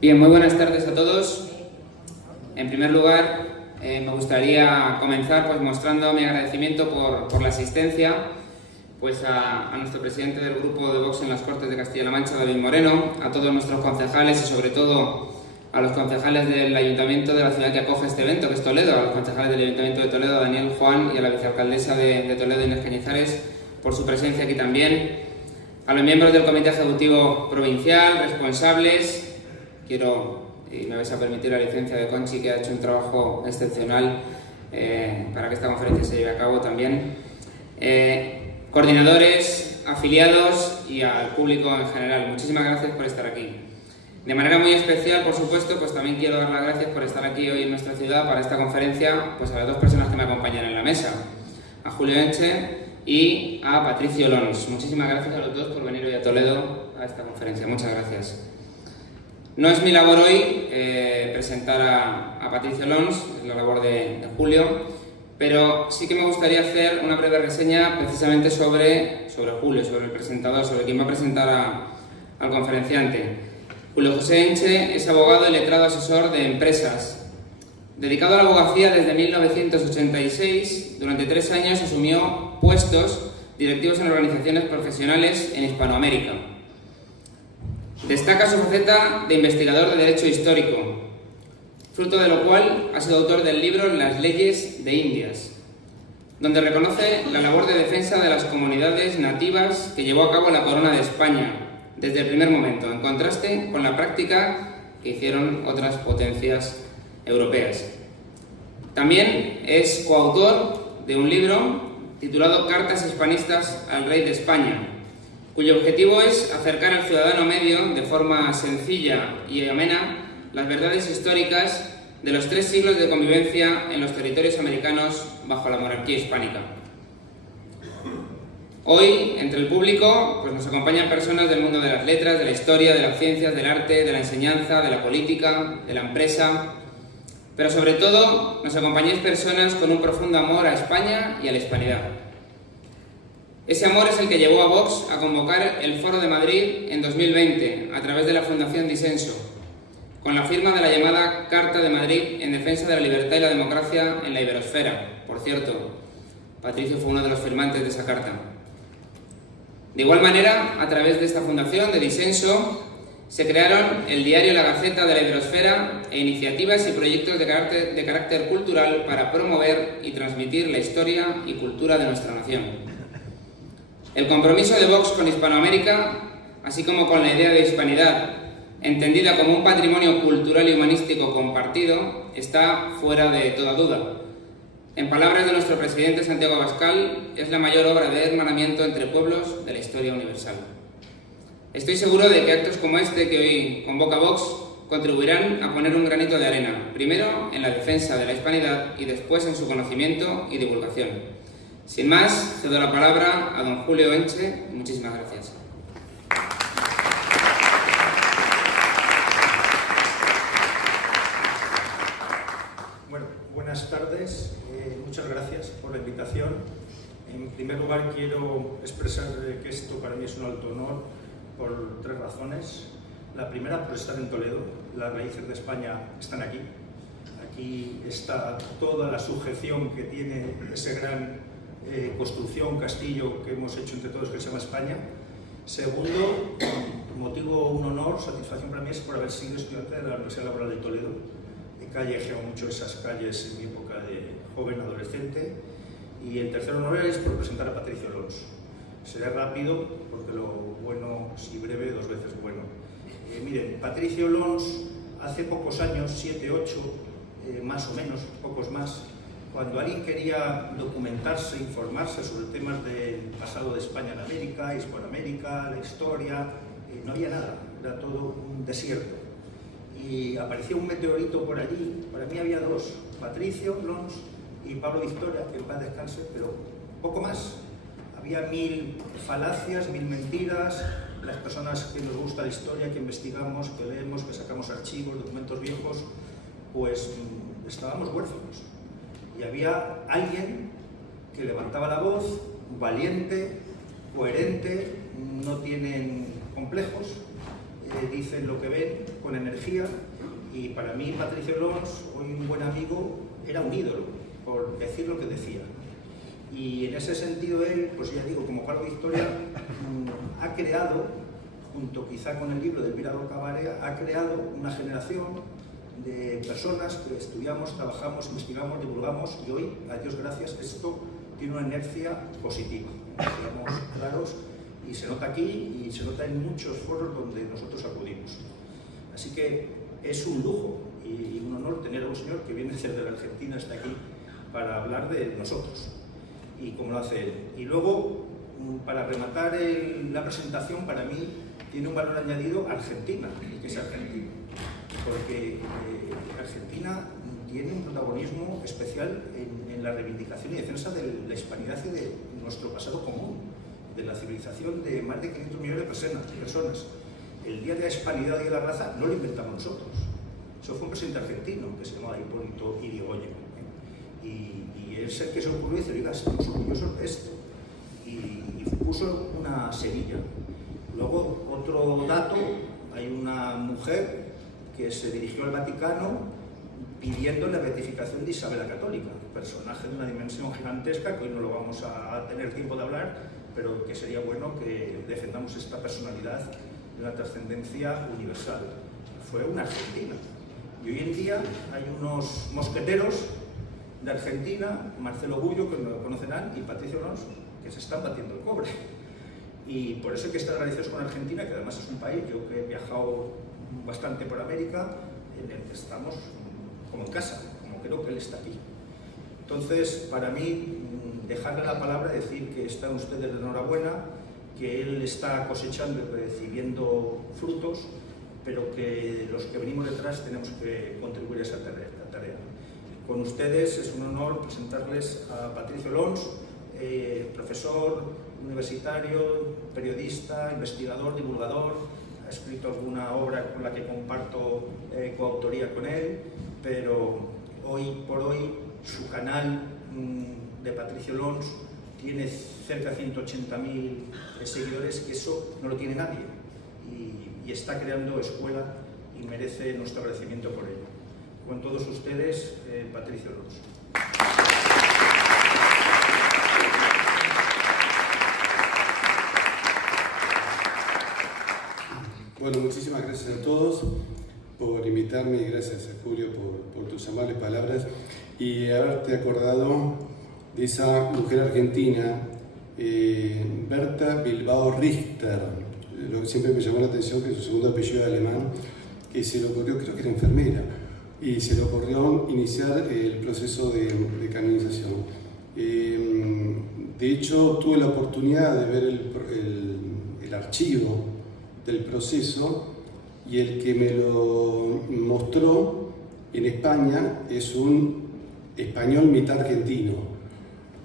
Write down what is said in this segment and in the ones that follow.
Bien, muy buenas tardes a todos. En primer lugar, me gustaría comenzar pues, mostrando mi agradecimiento por la asistencia pues, a nuestro presidente del grupo de Vox en las Cortes de Castilla-La Mancha, David Moreno, a todos nuestros concejales y sobre todo a los concejales del Ayuntamiento de la ciudad que acoge este evento, que es Toledo, a los concejales del Ayuntamiento de Toledo, Daniel, Juan, y a la vicealcaldesa de Toledo, Inés Cañizares, por su presencia aquí también, a los miembros del Comité Ejecutivo Provincial, responsables. Quiero, y me vais a permitir la licencia de Conchi, que ha hecho un trabajo excepcional para que esta conferencia se lleve a cabo también, coordinadores, afiliados y al público en general. Muchísimas gracias por estar aquí. De manera muy especial, por supuesto, pues también quiero dar las gracias por estar aquí hoy en nuestra ciudad para esta conferencia, pues a las dos personas que me acompañan en la mesa, a Julio Enche y a Patricio Lons. Muchísimas gracias a los dos por venir hoy a Toledo a esta conferencia. Muchas gracias. No es mi labor hoy presentar a Patricio Lons, es la labor de Julio, pero sí que me gustaría hacer una breve reseña precisamente sobre Julio, sobre el presentador, sobre quién va a presentar al conferenciante. Julio José Enche es abogado y letrado asesor de empresas. Dedicado a la abogacía desde 1986, durante 3 años asumió puestos directivos en organizaciones profesionales en Hispanoamérica. Destaca su faceta de investigador de Derecho Histórico, fruto de lo cual ha sido autor del libro Las leyes de Indias, donde reconoce la labor de defensa de las comunidades nativas que llevó a cabo la Corona de España desde el primer momento, en contraste con la práctica que hicieron otras potencias europeas. También es coautor de un libro titulado Cartas hispanistas al rey de España, cuyo objetivo es acercar al ciudadano medio de forma sencilla y amena las verdades históricas de los 3 siglos de convivencia en los territorios americanos bajo la monarquía hispánica. Hoy, entre el público, pues nos acompañan personas del mundo de las letras, de la historia, de las ciencias, del arte, de la enseñanza, de la política, de la empresa, pero sobre todo nos acompañáis personas con un profundo amor a España y a la hispanidad. Ese amor es el que llevó a Vox a convocar el Foro de Madrid en 2020 a través de la Fundación Disenso, con la firma de la llamada Carta de Madrid en defensa de la libertad y la democracia en la iberosfera. Por cierto, Patricio fue uno de los firmantes de esa carta. De igual manera, a través de esta fundación de Disenso, se crearon el diario La Gaceta de la Iberosfera e iniciativas y proyectos de carácter cultural para promover y transmitir la historia y cultura de nuestra nación. El compromiso de Vox con Hispanoamérica, así como con la idea de hispanidad, entendida como un patrimonio cultural y humanístico compartido, está fuera de toda duda. En palabras de nuestro presidente Santiago Abascal, es la mayor obra de hermanamiento entre pueblos de la historia universal. Estoy seguro de que actos como este que hoy convoca Vox contribuirán a poner un granito de arena, primero en la defensa de la hispanidad y después en su conocimiento y divulgación. Sin más, cedo la palabra a don Julio Enche. Muchísimas gracias. Bueno, buenas tardes. Muchas gracias por la invitación. En primer lugar, quiero expresar que esto para mí es un alto honor por 3 razones. La primera, por estar en Toledo. Las raíces de España están aquí. Aquí está toda la sujeción que tiene ese gran construcción, castillo que hemos hecho entre todos que se llama España. Segundo, motivo, un honor, satisfacción para mí es por haber sido estudiante de la Universidad Laboral de Toledo. He callejeado mucho esas calles en mi época de joven adolescente. Y el tercer honor es por presentar a Patricio Lons. Seré rápido porque lo bueno, si breve, 2 veces bueno. Miren, Patricio Lons hace pocos años, 7, 8, más o menos, pocos más, cuando alguien quería documentarse, informarse sobre temas del pasado de España en América, Hispanoamérica, la historia, no había nada, era todo un desierto. Y apareció un meteorito por allí, para mí había 2, Patricio Lons y Pablo Victoria, que en paz descanse, pero poco más. Había 1000 falacias, 1000 mentiras. Las personas que nos gusta la historia, que investigamos, que leemos, que sacamos archivos, documentos viejos, pues estábamos huérfanos. Y había alguien que levantaba la voz, valiente, coherente, no tienen complejos, dicen lo que ven con energía, y para mí Patricio Lons, hoy un buen amigo, era un ídolo, por decir lo que decía. Y en ese sentido él, pues ya digo, como Carlos Victoria, ha creado, junto quizá con el libro de Elvira Lorca Barea, ha creado una generación de personas que estudiamos, trabajamos, investigamos, divulgamos, y hoy, a Dios gracias, esto tiene una inercia positiva, digamos, claros, y se nota aquí y se nota en muchos foros donde nosotros acudimos. Así que es un lujo y un honor tener a un señor que viene desde la Argentina hasta aquí para hablar de nosotros, y cómo lo hace él. Y luego, para rematar la presentación, para mí tiene un valor añadido Argentina, que es argentino, porque Argentina tiene un protagonismo especial en la reivindicación y defensa de la hispanidad y de nuestro pasado común, de la civilización de más de 500 millones de personas. El Día de la Hispanidad y de la Raza no lo inventamos nosotros. Eso fue un presidente argentino que se llamaba Hipólito Yrigoyen. Y es el que se ocurrió y dice, oiga, estamos orgullosos de esto. Y puso una semilla. Luego, otro dato, hay una mujer que se dirigió al Vaticano pidiendo la beatificación de Isabel la Católica, personaje de una dimensión gigantesca, que hoy no lo vamos a tener tiempo de hablar, pero que sería bueno que defendamos esta personalidad de una trascendencia universal. Fue una argentina. Y hoy en día hay unos mosqueteros de Argentina, Marcelo Bullo, que lo conocerán, y Patricio Lons, que se están batiendo el cobre. Y por eso hay que estar agradecidos con Argentina, que además es un país, yo que he viajado bastante por América, en el que estamos como en casa, como creo que él está aquí. Entonces, para mí, dejarle la palabra, decir que están ustedes de enhorabuena, que él está cosechando y recibiendo frutos, pero que los que venimos detrás tenemos que contribuir a esa tarea. Con ustedes es un honor presentarles a Patricio Lons, profesor universitario, periodista, investigador, divulgador. Ha escrito alguna obra con la que comparto coautoría con él, pero hoy por hoy su canal de Patricio Lons tiene cerca de 180.000 seguidores, que eso no lo tiene nadie, y está creando escuela y merece nuestro agradecimiento por ello. Con todos ustedes, Patricio Lons. Bueno, muchísimas gracias a todos por invitarme y gracias a Julio por tus amables palabras y haberte acordado de esa mujer argentina, Berta Bilbao Richter. Lo que siempre me llamó la atención que su segundo apellido era alemán, que se le ocurrió, creo que era enfermera, y se le ocurrió iniciar el proceso de canonización. De hecho, tuve la oportunidad de ver el archivo del proceso, y el que me lo mostró en España es un español mitad argentino.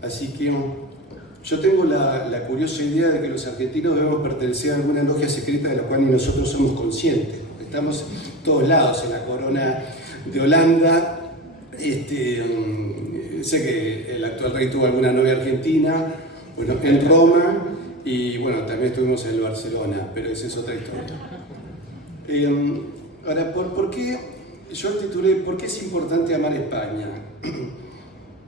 Así que yo tengo la curiosa idea de que los argentinos debemos pertenecer a alguna logia secreta de la cual ni nosotros somos conscientes. Estamos todos lados, en la corona de Holanda, sé que el actual rey tuvo alguna novia argentina, bueno, en Roma, y bueno, también estuvimos en el Barcelona, pero esa es otra historia. Ahora, ¿por qué yo titulé ¿por qué es importante amar España?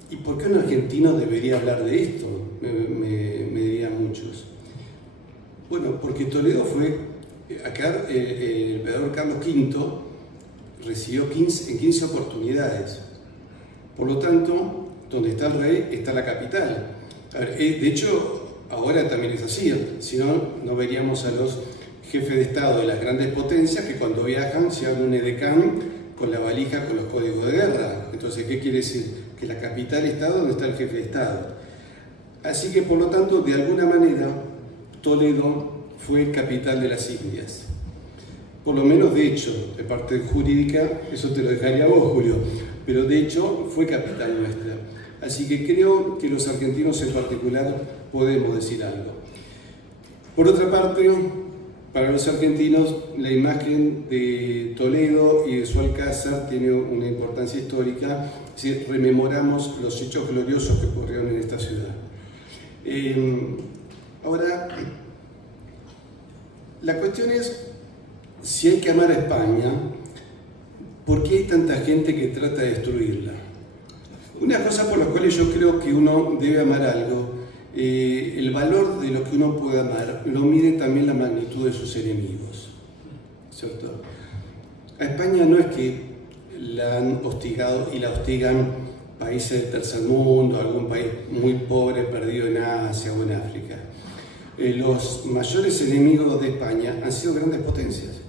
¿Y por qué un argentino debería hablar de esto? Me dirían muchos. Bueno, porque Toledo fue, acá el emperador Carlos V recibió en 15 oportunidades. Por lo tanto, donde está el rey, está la capital. A ver, de hecho, ahora también es así, si no, no veríamos a los jefes de Estado de las grandes potencias que cuando viajan se abren un edecán con la valija con los códigos de guerra. Entonces, ¿qué quiere decir? Que la capital está donde está el jefe de Estado. Así que, por lo tanto, de alguna manera, Toledo fue capital de las Indias. Por lo menos, de hecho, de parte jurídica, eso te lo dejaría a vos, Julio, pero de hecho fue capital nuestra. Así que creo que los argentinos en particular podemos decir algo. Por otra parte, para los argentinos, la imagen de Toledo y de su alcázar tiene una importancia histórica si rememoramos los hechos gloriosos que ocurrieron en esta ciudad. Ahora, la cuestión es si hay que amar a España, ¿por qué hay tanta gente que trata de destruirla? Una cosa por la cual yo creo que uno debe amar algo, el valor de lo que uno puede amar, lo mide también la magnitud de sus enemigos, ¿cierto? A España no es que la han hostigado y la hostigan países del tercer mundo, algún país muy pobre perdido en Asia o en África. Los mayores enemigos de España han sido grandes potencias.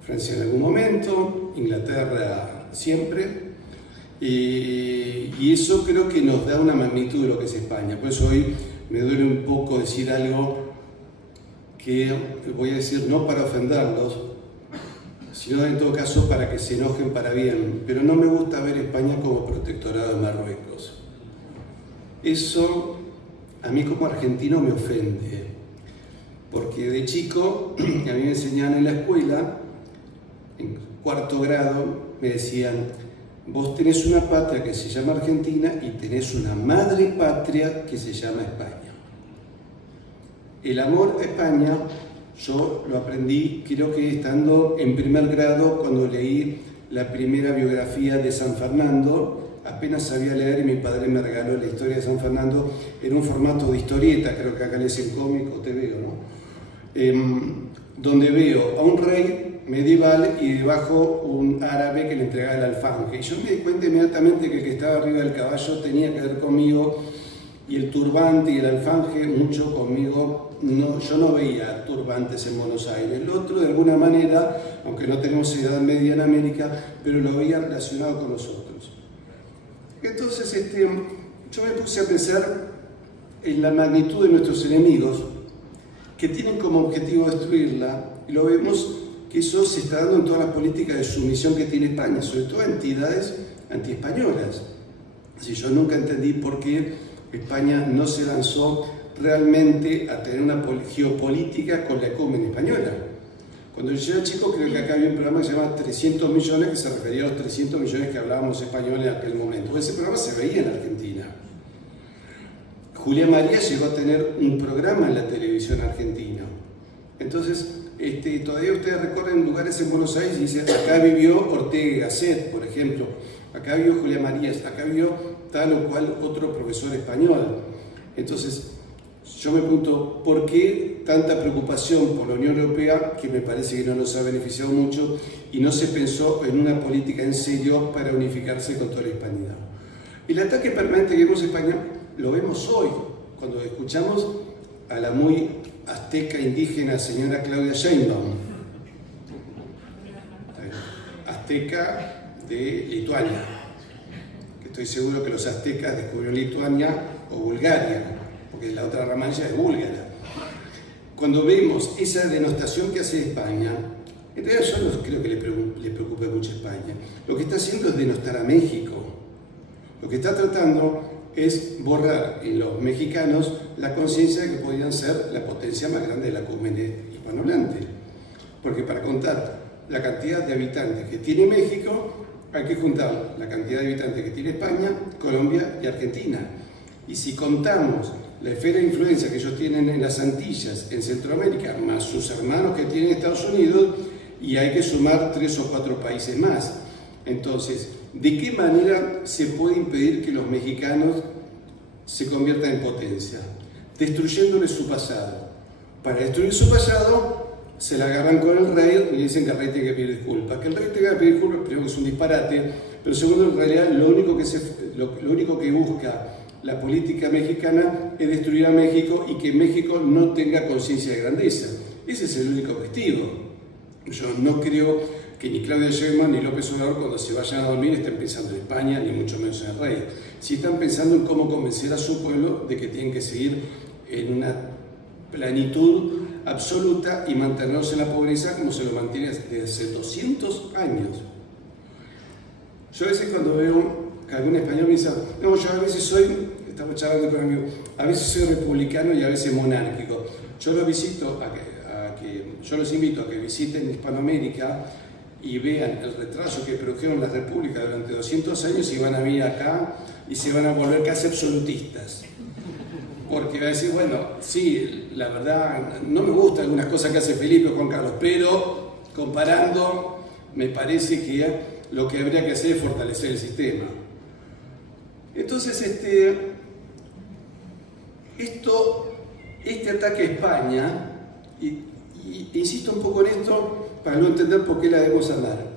Francia en algún momento, Inglaterra siempre, y eso creo que nos da una magnitud de lo que es España. Por eso hoy me duele un poco decir algo que voy a decir no para ofenderlos, sino en todo caso para que se enojen para bien, pero no me gusta ver España como protectorado de Marruecos. Eso a mí como argentino me ofende, porque de chico a mí me enseñaban en la escuela, en 4º grado, me decían: vos tenés una patria que se llama Argentina y tenés una madre patria que se llama España. El amor a España yo lo aprendí, creo que estando en 1er grado, cuando leí la primera biografía de San Fernando. Apenas sabía leer y mi padre me regaló la historia de San Fernando en un formato de historieta, creo que acá le dicen cómico, te veo, ¿no? Donde veo a un rey medieval y debajo un árabe que le entregaba el alfanje. Y yo me di cuenta inmediatamente que el que estaba arriba del caballo tenía que ver conmigo, y el turbante y el alfanje mucho conmigo. No, yo no veía turbantes en Buenos Aires. El otro, de alguna manera, aunque no tenemos Edad Media en América, pero lo veía relacionado con nosotros. Entonces, yo me puse a pensar en la magnitud de nuestros enemigos, que tienen como objetivo destruirla, y lo vemos que eso se está dando en todas las políticas de sumisión que tiene España, sobre todo a entidades antiespañolas. Así, yo nunca entendí por qué España no se lanzó realmente a tener una geopolítica con la ecúmene española. Cuando yo era chico, creo que acá había un programa que se llama 300 millones, que se refería a los 300 millones que hablábamos español en aquel momento. Ese programa se veía en Argentina. Julia María llegó a tener un programa en la televisión argentina. Entonces, todavía ustedes recorren lugares en Buenos Aires y dicen: acá vivió Ortega y Gasset, por ejemplo, acá vivió Julia María, acá vivió tal o cual otro profesor español. Entonces, yo me pregunto, ¿por qué tanta preocupación por la Unión Europea, que me parece que no nos ha beneficiado mucho, y no se pensó en una política en serio para unificarse con toda la hispanidad? El ataque permanente que vemos en España lo vemos hoy, cuando escuchamos a la muy azteca indígena señora Claudia Sheinbaum, azteca de Lituania, que estoy seguro que los aztecas descubrieron Lituania o Bulgaria, porque la otra ramalla es búlgara. Cuando vemos esa denostación que hace España, en realidad yo no creo que le preocupe mucho a España. Lo que está haciendo es denostar a México. Lo que está tratando es borrar en los mexicanos la conciencia de que podían ser la potencia más grande de la ecúmene hispanohablante. Porque para contar la cantidad de habitantes que tiene México, hay que juntar la cantidad de habitantes que tiene España, Colombia y Argentina. Y si contamos la esfera de influencia que ellos tienen en las Antillas, en Centroamérica, más sus hermanos que tienen en Estados Unidos, y hay que sumar 3 o 4 países más. Entonces, ¿de qué manera se puede impedir que los mexicanos se conviertan en potencia? Destruyéndoles su pasado. Para destruir su pasado, se la agarran con el rey y dicen que el rey tiene que pedir disculpas. Que el rey tenga que pedir disculpas, primero que es un disparate, pero segundo, en realidad lo único que busca la política mexicana es destruir a México y que México no tenga conciencia de grandeza. Ese es el único objetivo. Yo no creo que ni Claudia Sheinbaum ni López Obrador, cuando se vayan a dormir, estén pensando en España, ni mucho menos en el rey. Sí están pensando en cómo convencer a su pueblo de que tienen que seguir en una planitud absoluta y mantenerlos en la pobreza como se lo mantiene desde hace 200 años. Yo a veces cuando veo que algún español me dice: no, yo a veces soy, estamos charlando con un amigo, a veces soy republicano y a veces monárquico. Yo los invito a que visiten Hispanoamérica y vean el retraso que produjeron las repúblicas durante 200 años y van a venir acá y se van a volver casi absolutistas. Porque va a decir: bueno, sí, la verdad, no me gustan algunas cosas que hace Felipe o Juan Carlos, pero comparando, me parece que lo que habría que hacer es fortalecer el sistema. Entonces, este ataque a España, insisto un poco en esto para no entender por qué la debemos hablar.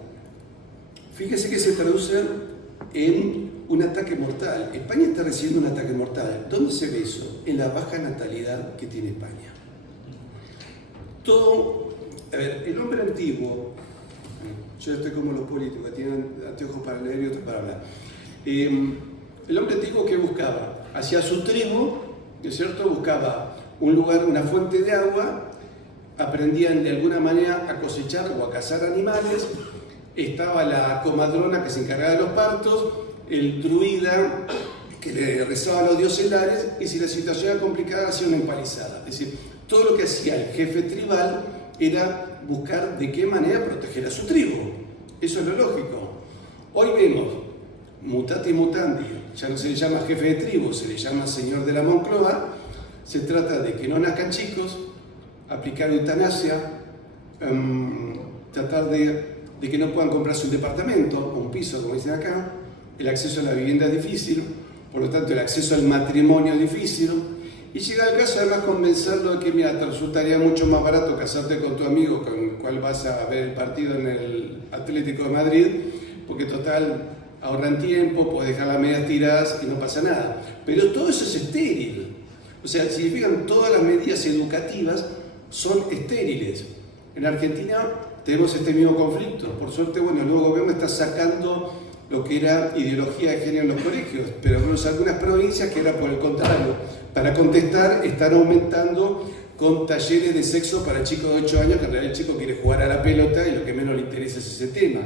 Fíjese que se traduce en un ataque mortal. España está recibiendo un ataque mortal. ¿Dónde se ve eso? En la baja natalidad que tiene España. El hombre antiguo, yo estoy como los políticos, que tienen anteojos para leer y otros para hablar. El hombre antiguo, ¿qué buscaba? Hacía su tribu, ¿no es cierto? Buscaba un lugar, una fuente de agua, aprendían de alguna manera a cosechar o a cazar animales, estaba la comadrona que se encargaba de los partos, el druida que le rezaba a los dioses lares, y si la situación era complicada hacía una empalizada. Es decir, todo lo que hacía el jefe tribal era buscar de qué manera proteger a su tribu. Eso es lo lógico. Hoy vemos, mutati mutandi, ya no se le llama jefe de tribu, se le llama señor de la Moncloa. Se trata de que no nazcan chicos, aplicar eutanasia, tratar de que no puedan comprarse un departamento o un piso, como dicen acá. El acceso a la vivienda es difícil, por lo tanto el acceso al matrimonio es difícil. Y llega el caso además convencerlo de que, mira, te resultaría mucho más barato casarte con tu amigo con el cual vas a ver el partido en el Atlético de Madrid, porque total ahorran tiempo, puedes dejar las medias tiradas y no pasa nada. Pero todo eso es estéril. O sea, si fijan, todas las medidas educativas son estériles. En Argentina tenemos este mismo conflicto. Por suerte, bueno, el nuevo gobierno está sacando lo que era ideología de género en los colegios, pero vemos algunas provincias que era por el contrario. Para contestar, están aumentando con talleres de sexo para chicos de 8 años, que en realidad el chico quiere jugar a la pelota y lo que menos le interesa es ese tema.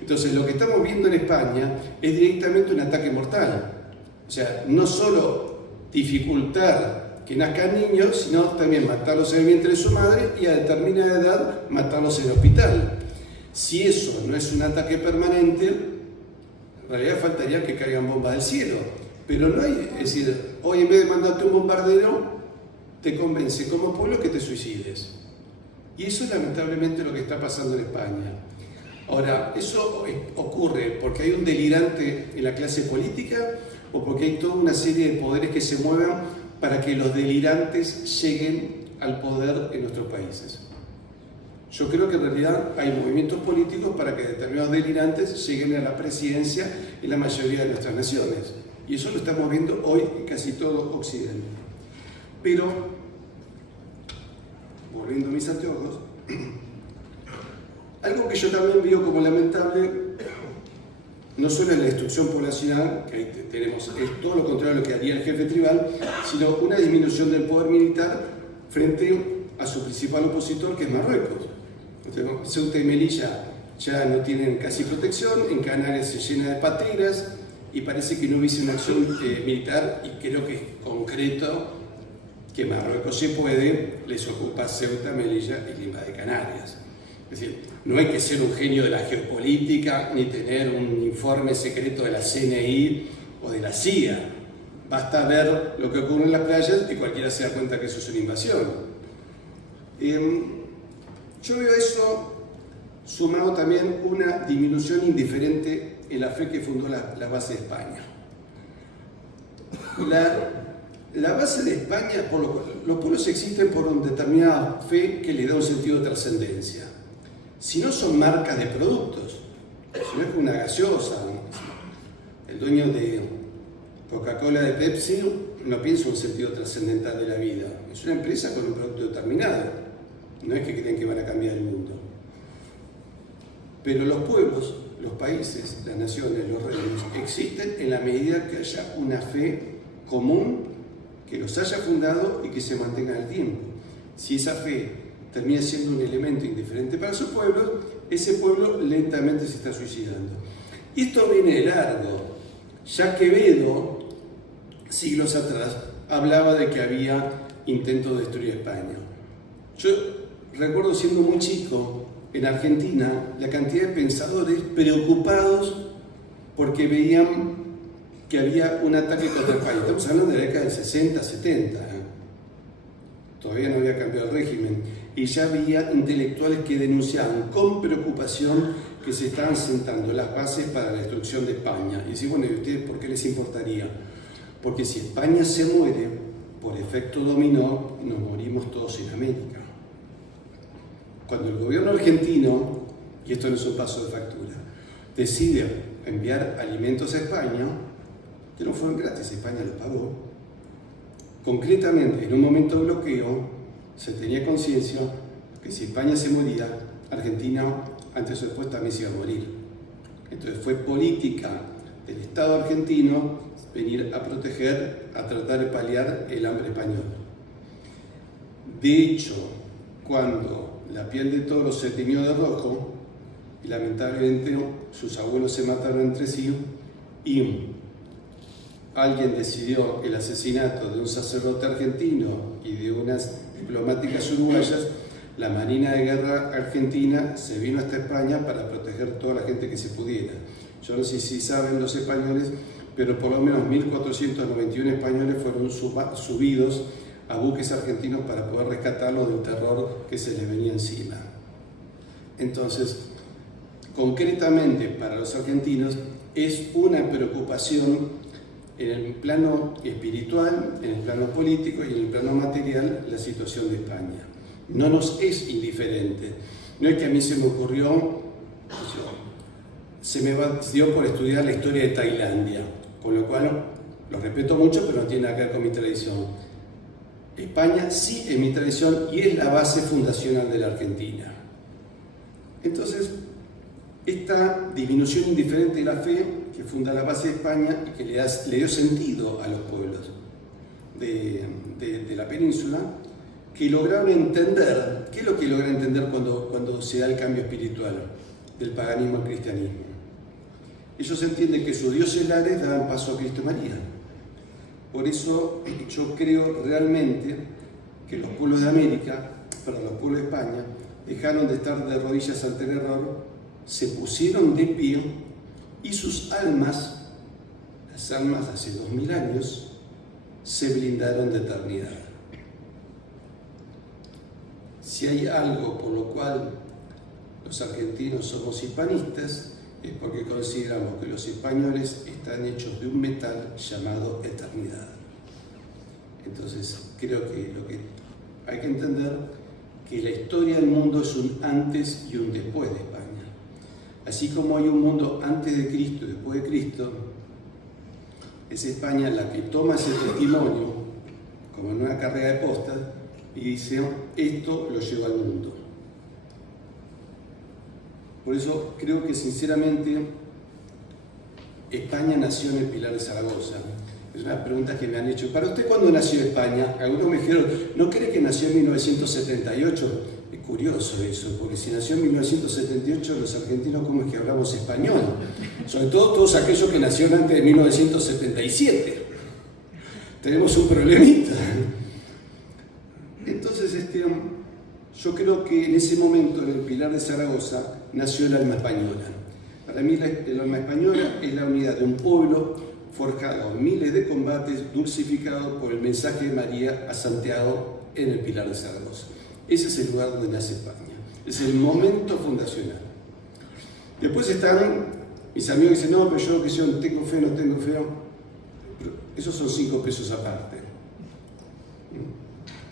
Entonces, lo que estamos viendo en España es directamente un ataque mortal. O sea, no solo dificultar que nazcan niños, sino también matarlos en el vientre de su madre y a determinada edad matarlos en el hospital. Si eso no es un ataque permanente, en realidad faltaría que caigan bombas del cielo. Pero no hay, es decir, hoy en vez de mandarte un bombardero, te convence como pueblo que te suicides. Y eso es lamentablemente lo que está pasando en España. Ahora, eso ocurre porque hay un delirante en la clase política o porque hay toda una serie de poderes que se mueven para que los delirantes lleguen al poder en nuestros países. Yo creo que en realidad hay movimientos políticos para que determinados delirantes lleguen a la presidencia en la mayoría de nuestras naciones. Y eso lo estamos viendo hoy en casi todo Occidente. Pero, volviendo a mis anteojos, algo que yo también veo como lamentable, no solo es la destrucción poblacional, que ahí tenemos, es todo lo contrario a lo que haría el jefe tribal, sino una disminución del poder militar frente a su principal opositor, que es Marruecos. Entonces, Ceuta y Melilla ya no tienen casi protección, en Canarias se llena de pateras y parece que no hubiese una acción militar, y creo que es concreto que Marruecos se puede, les ocupa Ceuta, Melilla y Lima de Canarias. Es decir, no hay que ser un genio de la geopolítica ni tener un informe secreto de la CNI o de la CIA. Basta ver lo que ocurre en las playas y cualquiera se da cuenta que eso es una invasión. Yo veo eso sumado también una disminución indiferente en la fe que fundó la base de España. La base de España, los pueblos existen por una determinada fe que le da un sentido de trascendencia. Si no son marcas de productos, si no es una gaseosa, el dueño de Coca-Cola, de Pepsi, no piensa un sentido trascendental de la vida. Es una empresa con un producto determinado. No es que creen que van a cambiar el mundo. Pero los pueblos, los países, las naciones, los reinos, existen en la medida que haya una fe común que los haya fundado y que se mantenga en el tiempo. Si esa fe termina siendo un elemento indiferente para sus pueblos, ese pueblo lentamente se está suicidando. Y esto viene de largo. Ya Quevedo, siglos atrás, hablaba de que había intentos de destruir España. Yo recuerdo siendo muy chico, en Argentina, la cantidad de pensadores preocupados porque veían que había un ataque contra España. Estamos hablando de la década del 60, 70. Todavía no había cambiado el régimen. y ya había intelectuales que denunciaban con preocupación que se estaban sentando las bases para la destrucción de España. Y decían, bueno, ¿y ustedes por qué les importaría? Porque si España se muere, por efecto dominó, nos morimos todos en América. Cuando el gobierno argentino, y esto no es un paso de factura, decide enviar alimentos a España, que no fueron gratis, España los pagó. Concretamente, en un momento de bloqueo, se tenía conciencia que si España se moría, Argentina antes o después también se iba a morir. Entonces fue política del Estado argentino venir a proteger, a tratar de paliar el hambre español. De hecho, cuando la piel de toro se teñió de rojo, y lamentablemente sus abuelos se mataron entre sí, y alguien decidió el asesinato de un sacerdote argentino y de unas diplomáticas uruguayas, la Marina de Guerra Argentina se vino hasta España para proteger toda la gente que se pudiera. Yo no sé si saben los españoles, pero por lo menos 1.491 españoles fueron subidos a buques argentinos para poder rescatarlos del terror que se les venía encima. Entonces, concretamente para los argentinos es una preocupación en el plano espiritual, en el plano político y en el plano material la situación de España. No nos es indiferente. No es que a mí se me ocurrió, se me dio por estudiar la historia de Tailandia, con lo cual lo respeto mucho, pero no tiene nada que ver con mi tradición. España sí es mi tradición y es la base fundacional de la Argentina. Entonces, esta disminución indiferente de la fe que funda la base de España y que le dio sentido a los pueblos de la península, que lograron entender, ¿qué es lo que logran entender cuando se da el cambio espiritual del paganismo al cristianismo? Ellos entienden que sus dioses lares daban paso a Cristo y María. Por eso yo creo realmente que los pueblos de América, perdón, los pueblos de España, dejaron de estar de rodillas ante el error, se pusieron de pie y sus almas, las almas de hace 2000 años, se blindaron de eternidad. Si hay algo por lo cual los argentinos somos hispanistas, es porque consideramos que los españoles están hechos de un metal llamado eternidad. Entonces, creo que lo que hay que entender que la historia del mundo es un antes y un después de España. Así como hay un mundo antes de Cristo y después de Cristo, es España la que toma ese testimonio como en una carrera de postas y dice, esto lo lleva al mundo. Por eso creo que sinceramente España nació en el Pilar de Zaragoza. Es una pregunta que me han hecho. ¿Para usted cuándo nació España? Algunos me dijeron, ¿no cree que nació en 1978? Es curioso eso, porque si nació en 1978, los argentinos, ¿cómo es que hablamos español? Sobre todo todos aquellos que nacieron antes de 1977. Tenemos un problemita. Entonces, yo creo que en ese momento, en el Pilar de Zaragoza, nació el alma española. Para mí, el alma española es la unidad de un pueblo forjado en miles de combates, dulcificado por el mensaje de María a Santiago en el Pilar de Zaragoza. Ese es el lugar donde nace España. Es el momento fundacional. Después están mis amigos que dicen, no, pero yo que sé, no tengo fe, no tengo fe. Pero esos son 5 pesos aparte.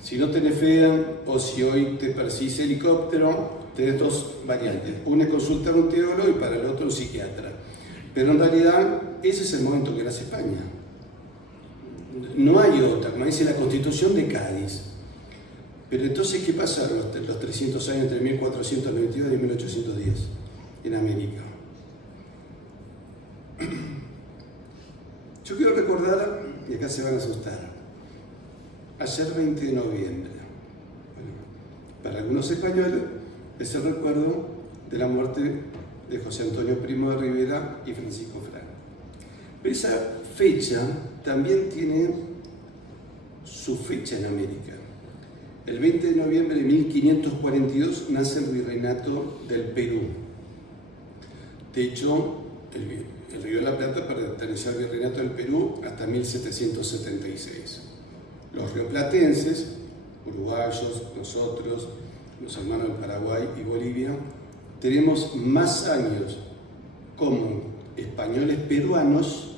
Si no tenés fe o si hoy te persigue helicóptero, tenés 2 variantes. Una es consultar a un teólogo y para el otro un psiquiatra. Pero en realidad ese es el momento que nace España. No hay otra, como dice la Constitución de Cádiz. Pero entonces, ¿qué pasa los 300 años entre 1492 y 1810 en América? Yo quiero recordar, y acá se van a asustar, ayer 20 de noviembre. Bueno, para algunos españoles es el recuerdo de la muerte de José Antonio Primo de Rivera y Francisco Franco. Pero esa fecha también tiene su fecha en América. El 20 de noviembre de 1542 nace el Virreinato del Perú. De hecho, el Río de la Plata perteneció al Virreinato del Perú hasta 1776. Los rioplatenses, uruguayos, nosotros, los hermanos de Paraguay y Bolivia, tenemos más años como españoles peruanos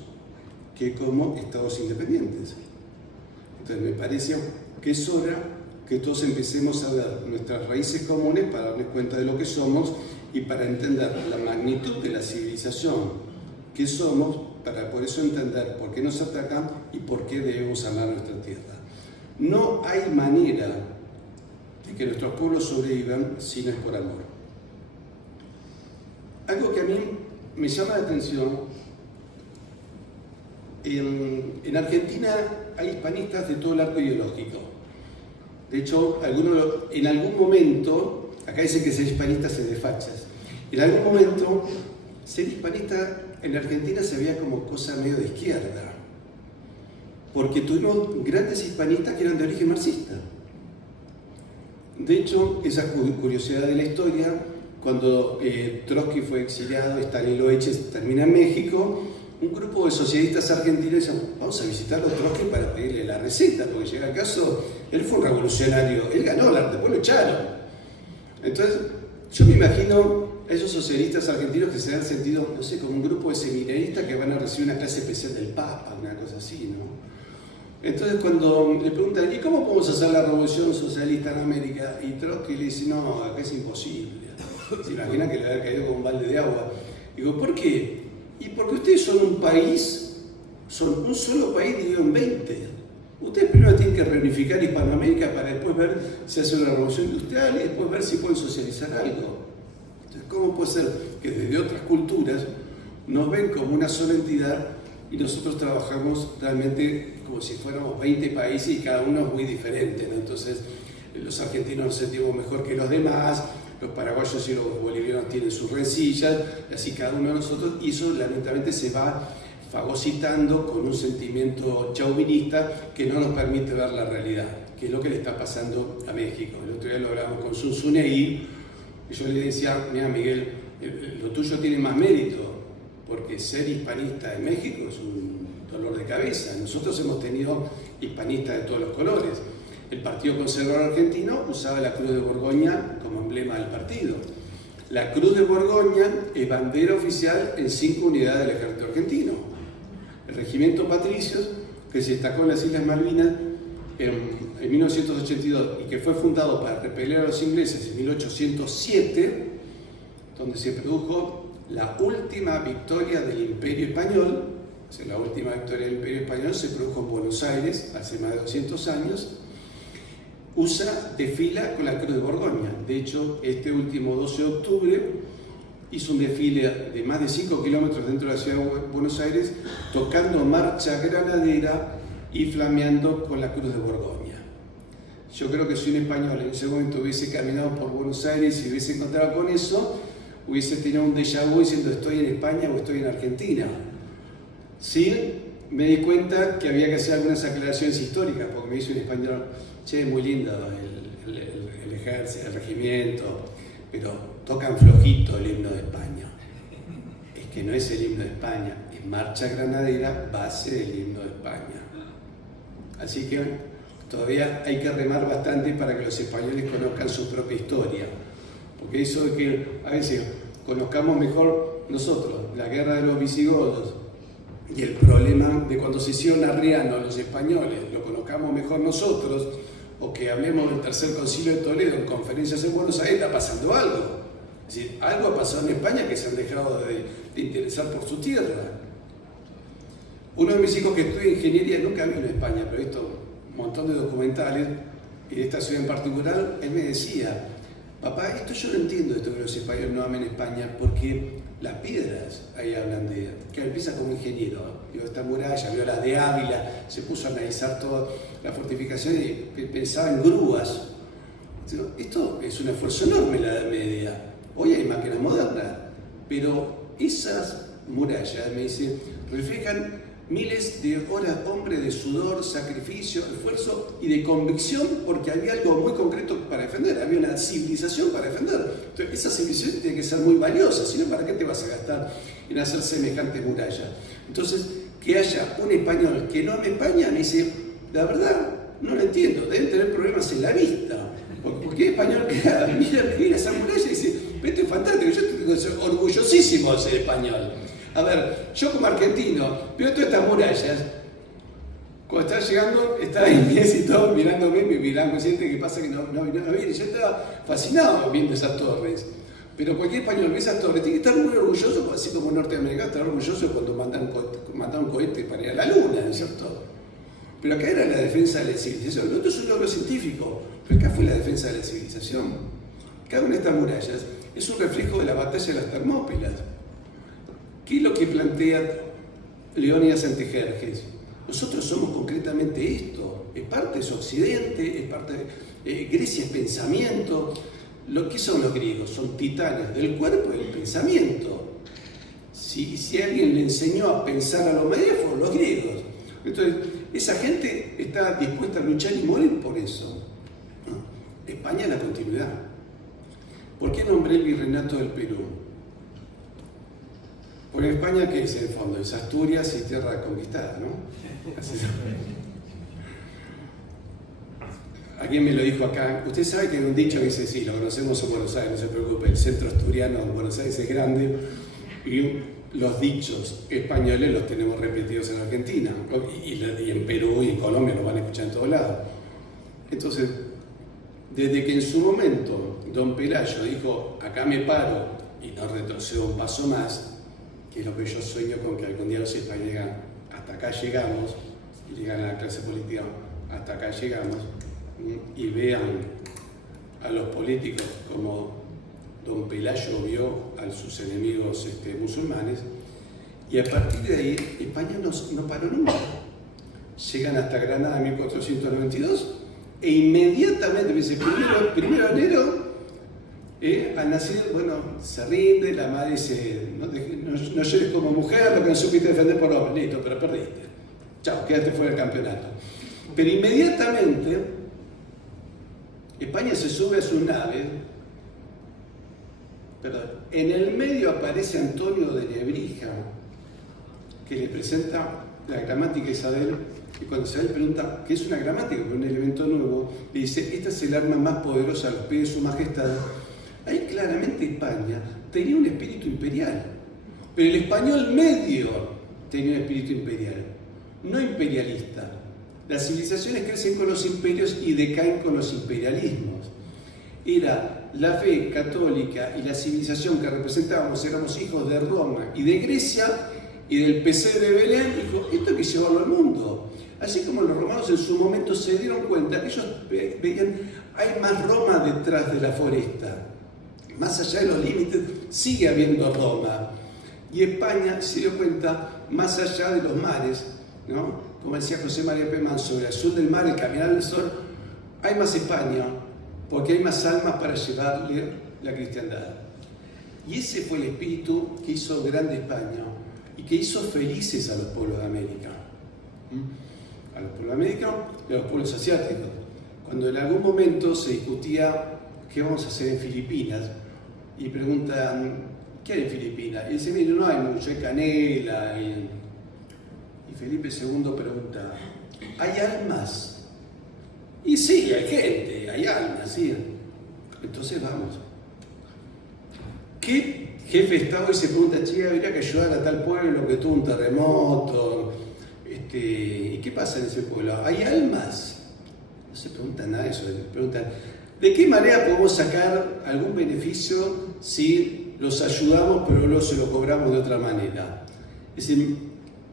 que como estados independientes. Entonces me parece que es hora que todos empecemos a ver nuestras raíces comunes para darnos cuenta de lo que somos y para entender la magnitud de la civilización que somos, para por eso entender por qué nos atacan y por qué debemos amar nuestra tierra. No hay manera de que nuestros pueblos sobrevivan si no es por amor. Algo que a mí me llama la atención, en Argentina hay hispanistas de todo el arco ideológico. De hecho, en algún momento, acá dicen que ser hispanista es de fachas, en algún momento ser hispanista en Argentina se veía como cosa medio de izquierda, porque tuvimos grandes hispanistas que eran de origen marxista. De hecho, esa curiosidad de la historia, cuando Trotsky fue exiliado, Stalin lo echa, termina en México, un grupo de socialistas argentinos decían, vamos a visitarlo a Trotsky para pedirle la receta, porque llega el caso, él fue un revolucionario, él ganó, después lo echaron. Entonces, yo me imagino a esos socialistas argentinos que se han sentido, no sé, como un grupo de seminaristas que van a recibir una clase especial del Papa, una cosa así, ¿no? Entonces cuando le preguntan, ¿y cómo podemos hacer la revolución socialista en América? Y Trotsky le dice, no, acá es imposible. Se imagina que le había caído con un balde de agua. Digo, ¿por qué? Y porque ustedes son un país, son un solo país dividido en 20. Ustedes primero tienen que reunificar Hispanoamérica para después ver si hace una revolución industrial y después ver si pueden socializar algo. Entonces, ¿cómo puede ser que desde otras culturas nos ven como una sola entidad y nosotros trabajamos realmente como si fuéramos 20 países y cada uno es muy diferente, ¿no? Entonces, los argentinos nos sentimos mejor que los demás, los paraguayos y los bolivianos tienen sus rencillas, y así cada uno de nosotros, y eso lamentablemente se va fagocitando con un sentimiento chauvinista que no nos permite ver la realidad, que es lo que le está pasando a México. El otro día lo hablamos con Sun Tzuneí, y yo le decía, mira Miguel, lo tuyo tiene más mérito, porque ser hispanista en México es un dolor de cabeza. Nosotros hemos tenido hispanistas de todos los colores. El Partido Conservador Argentino usaba la Cruz de Borgoña como emblema del partido. La Cruz de Borgoña es bandera oficial en 5 unidades del ejército argentino. El Regimiento Patricios, que se destacó en las Islas Malvinas en 1982 y que fue fundado para repeler a los ingleses en 1807, donde se produjo la última victoria del Imperio Español. O sea, la última victoria del Imperio Español se produjo en Buenos Aires hace más de 200 años. Desfila con la Cruz de Borgoña. De hecho, este último 12 de octubre hizo un desfile de más de 5 kilómetros dentro de la ciudad de Buenos Aires, tocando marcha granadera y flameando con la Cruz de Borgoña. Yo creo que si un español en ese momento hubiese caminado por Buenos Aires y hubiese encontrado con eso, hubiese tenido un déjà vu diciendo estoy en España o estoy en Argentina. Sí, me di cuenta que había que hacer algunas aclaraciones históricas, porque me dice un español, che, muy lindo el ejército, el regimiento, pero tocan flojito el himno de España. Es que no es el himno de España, es marcha granadera, base del himno de España. Así que todavía hay que remar bastante para que los españoles conozcan su propia historia. Porque eso de que a veces conozcamos mejor nosotros la guerra de los visigodos y el problema de cuando se hicieron arrianos los españoles, lo conozcamos mejor nosotros, o que hablemos del tercer concilio de Toledo en conferencias en Buenos Aires, está pasando algo. Es decir, algo ha pasado en España que se han dejado de interesar por su tierra. Uno de mis hijos que estudia ingeniería nunca vino a España, pero he visto un montón de documentales, y de esta ciudad en particular, él me decía, papá, esto yo no entiendo, esto que los españoles no amen España, porque las piedras ahí hablan de... que empieza como ingeniero, vio esta muralla, vio la de Ávila, se puso a analizar toda la fortificación y pensaba en grúas. Esto es un esfuerzo enorme en la Edad Media. Hoy hay máquinas modernas, pero esas murallas, me dice, reflejan miles de horas, hombre, de sudor, sacrificio, esfuerzo y de convicción, porque había algo muy concreto para defender, había una civilización para defender. Entonces, esa civilización tiene que ser muy valiosa, si no, ¿para qué te vas a gastar en hacer semejante muralla? Entonces, que haya un español que no ame España, me dice, la verdad, no lo entiendo, deben tener problemas en la vista, Porque español mira esa muralla y dice, esto es fantástico, yo estoy orgullosísimo de ser español. A ver, yo como argentino veo todas estas murallas, cuando estaba llegando, estaba Inés y todo mirándome, me miraba consciente que pasa que no vino a ver, y yo estaba fascinado viendo esas torres. Pero cualquier español ve esas torres tiene que estar muy orgulloso, así como un norteamericano está orgulloso cuando mandan un cohete para ir a la luna, ¿no es cierto? Pero acá era la defensa de la civilización. Lo otro es un logro científico, pero acá fue la defensa de la civilización. Cada una de estas murallas es un reflejo de la batalla de las Termópilas. ¿Qué es lo que plantea Leónidas Antejerjes? Nosotros somos concretamente esto. Es parte de su occidente, es parte de Grecia, es pensamiento. ¿Lo que son los griegos? Son titanes del cuerpo y del pensamiento. Si alguien le enseñó a pensar a los medios, fueron los griegos. Entonces, esa gente está dispuesta a luchar y morir por eso. España es la continuidad. ¿Por qué nombré el virreinato del Perú? Porque España, ¿qué es en el fondo? Es Asturias y tierra conquistada, ¿no? Así. Alguien me lo dijo acá. Usted sabe que hay un dicho que dice, sí, lo conocemos en Buenos Aires, no se preocupe, el centro asturiano en Buenos Aires es grande, y los dichos españoles los tenemos repetidos en Argentina, y en Perú y en Colombia los van a escuchar en todos lados. Entonces, desde que en su momento don Pelayo dijo, acá me paro y no retrocedo un paso más, que es lo que yo sueño con que algún día los españoles digan, hasta acá llegamos, y llegan a la clase política, hasta acá llegamos, y vean a los políticos como don Pelayo vio a sus enemigos musulmanes, y a partir de ahí España no paró nunca. Llegan hasta Granada en 1492 e inmediatamente, dice, primero de enero, al nacer, bueno, se rinde, la madre dice, no llores como mujer, lo que no supiste defender por hombre, listo, pero perdiste. Chao, quédate fuera del campeonato. Pero inmediatamente España se sube a su nave, en el medio aparece Antonio de Nebrija, que le presenta la gramática a Isabel, y cuando Isabel pregunta qué es una gramática, un elemento nuevo, le dice, esta es el arma más poderosa a los pies de su majestad. Ahí claramente España tenía un espíritu imperial, pero el español medio tenía un espíritu imperial, no imperialista. Las civilizaciones crecen con los imperios y decaen con los imperialismos. Era la fe católica y la civilización que representábamos, éramos hijos de Roma y de Grecia y del pesebre de Belén, dijo, esto hay que llevarlo al mundo. Así como los romanos en su momento se dieron cuenta que ellos veían, hay más Roma detrás de la foresta. Más allá de los límites, sigue habiendo Roma. Y España se dio cuenta, más allá de los mares, ¿no? Como decía José María P. Manso, el azul del mar, el caminar del sol, hay más España, porque hay más almas para llevarle la cristiandad. Y ese fue el espíritu que hizo grande España y que hizo felices a los pueblos de América. A los pueblos de América y a los pueblos asiáticos. Cuando en algún momento se discutía qué vamos a hacer en Filipinas, y preguntan, ¿qué hay en Filipinas? Y dice, mire, no hay mucho, hay canela. Y Felipe II pregunta, ¿hay almas? Y sí, hay gente, hay almas, sí. Entonces vamos. ¿Qué jefe de Estado se pregunta, che, habría que ayudar a tal pueblo que tuvo un terremoto? ¿Y qué pasa en ese pueblo? ¿Hay almas? No se pregunta nada de eso, preguntan, ¿de qué manera podemos sacar algún beneficio si los ayudamos pero luego se lo cobramos de otra manera? Es decir,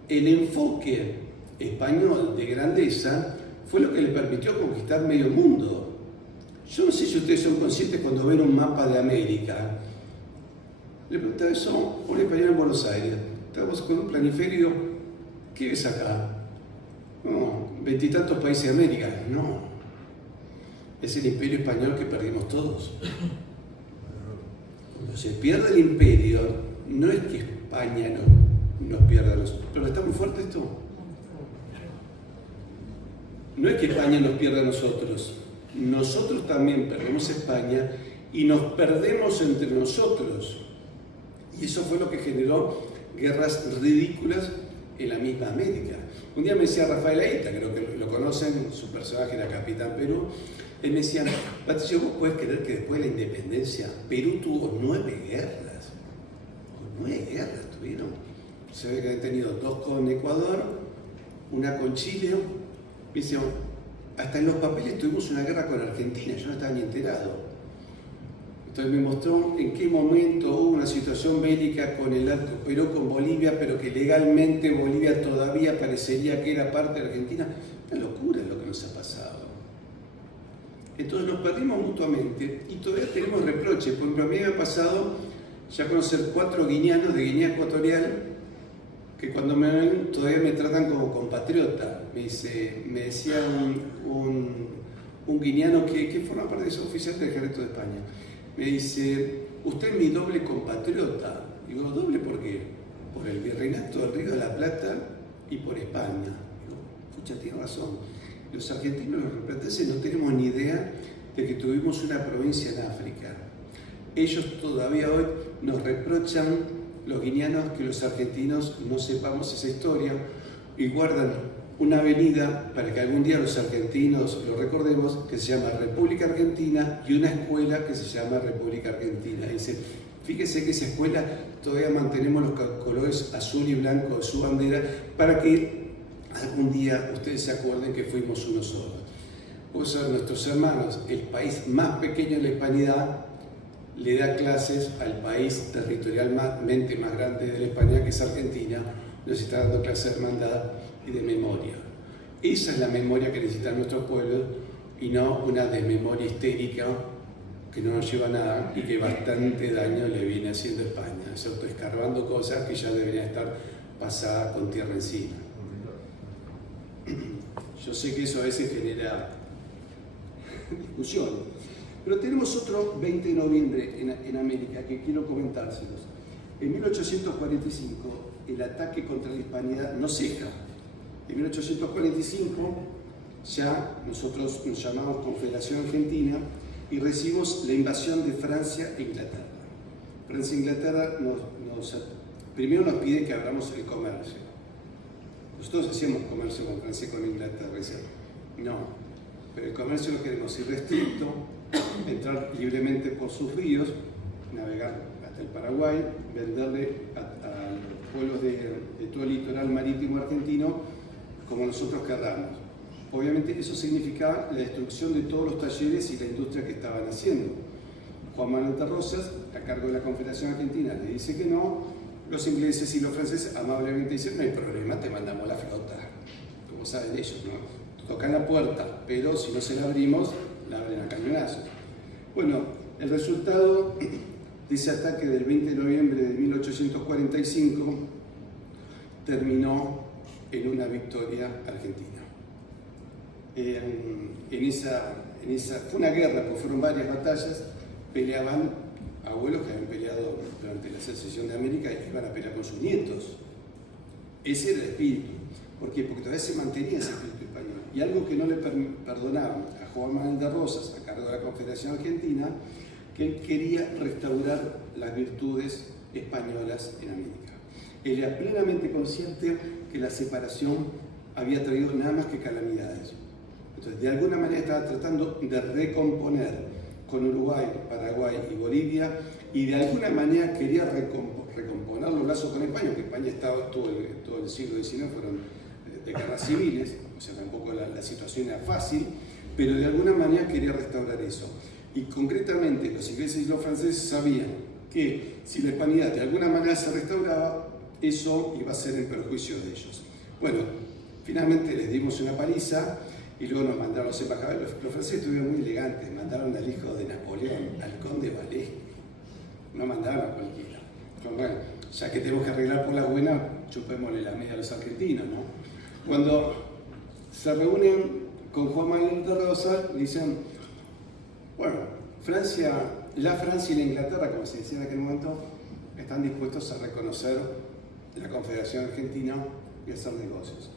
el enfoque español de grandeza fue lo que le permitió conquistar medio mundo. Yo no sé si ustedes son conscientes cuando ven un mapa de América. Le preguntaba eso a un español en Buenos Aires. Estamos con un planiferio. ¿Qué ves acá? No, 20 y tantos países de América. No. Es el imperio español que perdimos todos. Cuando se pierde el imperio, no es que España nos pierda a nosotros. ¿Pero está muy fuerte esto? No es que España nos pierda a nosotros. Nosotros también perdemos España y nos perdemos entre nosotros. Y eso fue lo que generó guerras ridículas en la misma América. Un día me decía Rafael Aita, creo que lo conocen, su personaje era Capitán Perú, Él me decía, Patricio, ¿vos podés creer que después de la independencia Perú tuvo 9 guerras? 9 guerras tuvieron. Se ve que han tenido 2 con Ecuador, una con Chile. Me dice, hasta en los papeles tuvimos una guerra con Argentina, yo no estaba ni enterado. Entonces me mostró en qué momento hubo una situación bélica con el Alto Perú, con Bolivia, pero que legalmente Bolivia todavía parecería que era parte de Argentina. Una locura lo que nos ha pasado. Entonces nos perdimos mutuamente y todavía tenemos reproches. Por ejemplo, a mí me ha pasado ya conocer 4 guineanos de Guinea Ecuatorial que cuando me ven todavía me tratan como compatriota. Me decía un guineano que forma parte de ese oficial del Ejército de España. Me dice, usted es mi doble compatriota. Digo, ¿doble por qué? Por el virreinato del Río de la Plata y por España. Digo, pucha, tiene razón. Los argentinos, los representantes, no tenemos ni idea de que tuvimos una provincia en África. Ellos todavía hoy nos reprochan, los guineanos, que los argentinos no sepamos esa historia y guardan una avenida para que algún día los argentinos lo recordemos, que se llama República Argentina, y una escuela que se llama República Argentina. Dice, fíjese que esa escuela todavía mantenemos los colores azul y blanco de su bandera para que algún día ustedes se acuerden que fuimos uno solo. Vos sabés, nuestros hermanos, el país más pequeño de la hispanidad, le da clases al país territorialmente más grande de la España, que es Argentina, nos está dando clases de hermandad y de memoria. Esa es la memoria que necesitan nuestros pueblos y no una desmemoria histérica que no nos lleva a nada y que bastante daño le viene haciendo a España, se autoescarbando cosas que ya deberían estar pasadas con tierra encima. Yo sé que eso a veces genera discusión, pero tenemos otro 20 de noviembre en América que quiero comentárselos. En 1845 el ataque contra la hispanidad no ceja. En 1845 ya nosotros nos llamamos Confederación Argentina y recibimos la invasión de Francia e Inglaterra. Francia e Inglaterra primero nos pide que abramos el comercio. Nosotros hacíamos comercio con Francia y con Inglaterra. No, pero el comercio lo queremos irrestricto, entrar libremente por sus ríos, navegar hasta el Paraguay, venderle a los pueblos de todo el litoral marítimo argentino como nosotros querramos. Obviamente eso significaba la destrucción de todos los talleres y la industria que estaban haciendo. Juan Manuel de Rosas, a cargo de la Confederación Argentina, le dice que no. Los ingleses y los franceses amablemente dicen, no hay problema, te mandamos la flota. Como saben ellos, ¿no? Tocan la puerta, pero si no se la abrimos, la abren a cañonazos. Bueno, el resultado de ese ataque del 20 de noviembre de 1845 terminó en una victoria argentina. Fue una guerra, porque fueron varias batallas, peleaban abuelos que habían peleado durante la secesión de América y iban a pelear con sus nietos. Ese era el espíritu. ¿Por qué? Porque todavía se mantenía ese espíritu español. Y algo que no le perdonaban a Juan Manuel de Rosas, a cargo de la Confederación Argentina, que él quería restaurar las virtudes españolas en América. Él era plenamente consciente que la separación había traído nada más que calamidades. Entonces, de alguna manera estaba tratando de recomponer con Uruguay, Paraguay y Bolivia, y de alguna manera quería recomponer los lazos con España, porque España estaba todo el siglo XIX, fueron de guerras civiles, o sea, tampoco la situación era fácil, pero de alguna manera quería restaurar eso. Y concretamente los ingleses y los franceses sabían que si la hispanidad de alguna manera se restauraba, eso iba a ser en perjuicio de ellos. Bueno, finalmente les dimos una paliza y luego nos mandaron los embajadores. Los franceses estuvieron muy elegantes, mandaron al hijo de Napoleón, al conde Valeschi. No mandaron a cualquiera. Pero bueno, ya que tenemos que arreglar por la buena, chupémosle la media a los argentinos, ¿no? Cuando se reúnen con Juan Manuel de Rosas, dicen, bueno, la Francia y la Inglaterra, como se decía en aquel momento, están dispuestos a reconocer la Confederación Argentina y hacer negocios.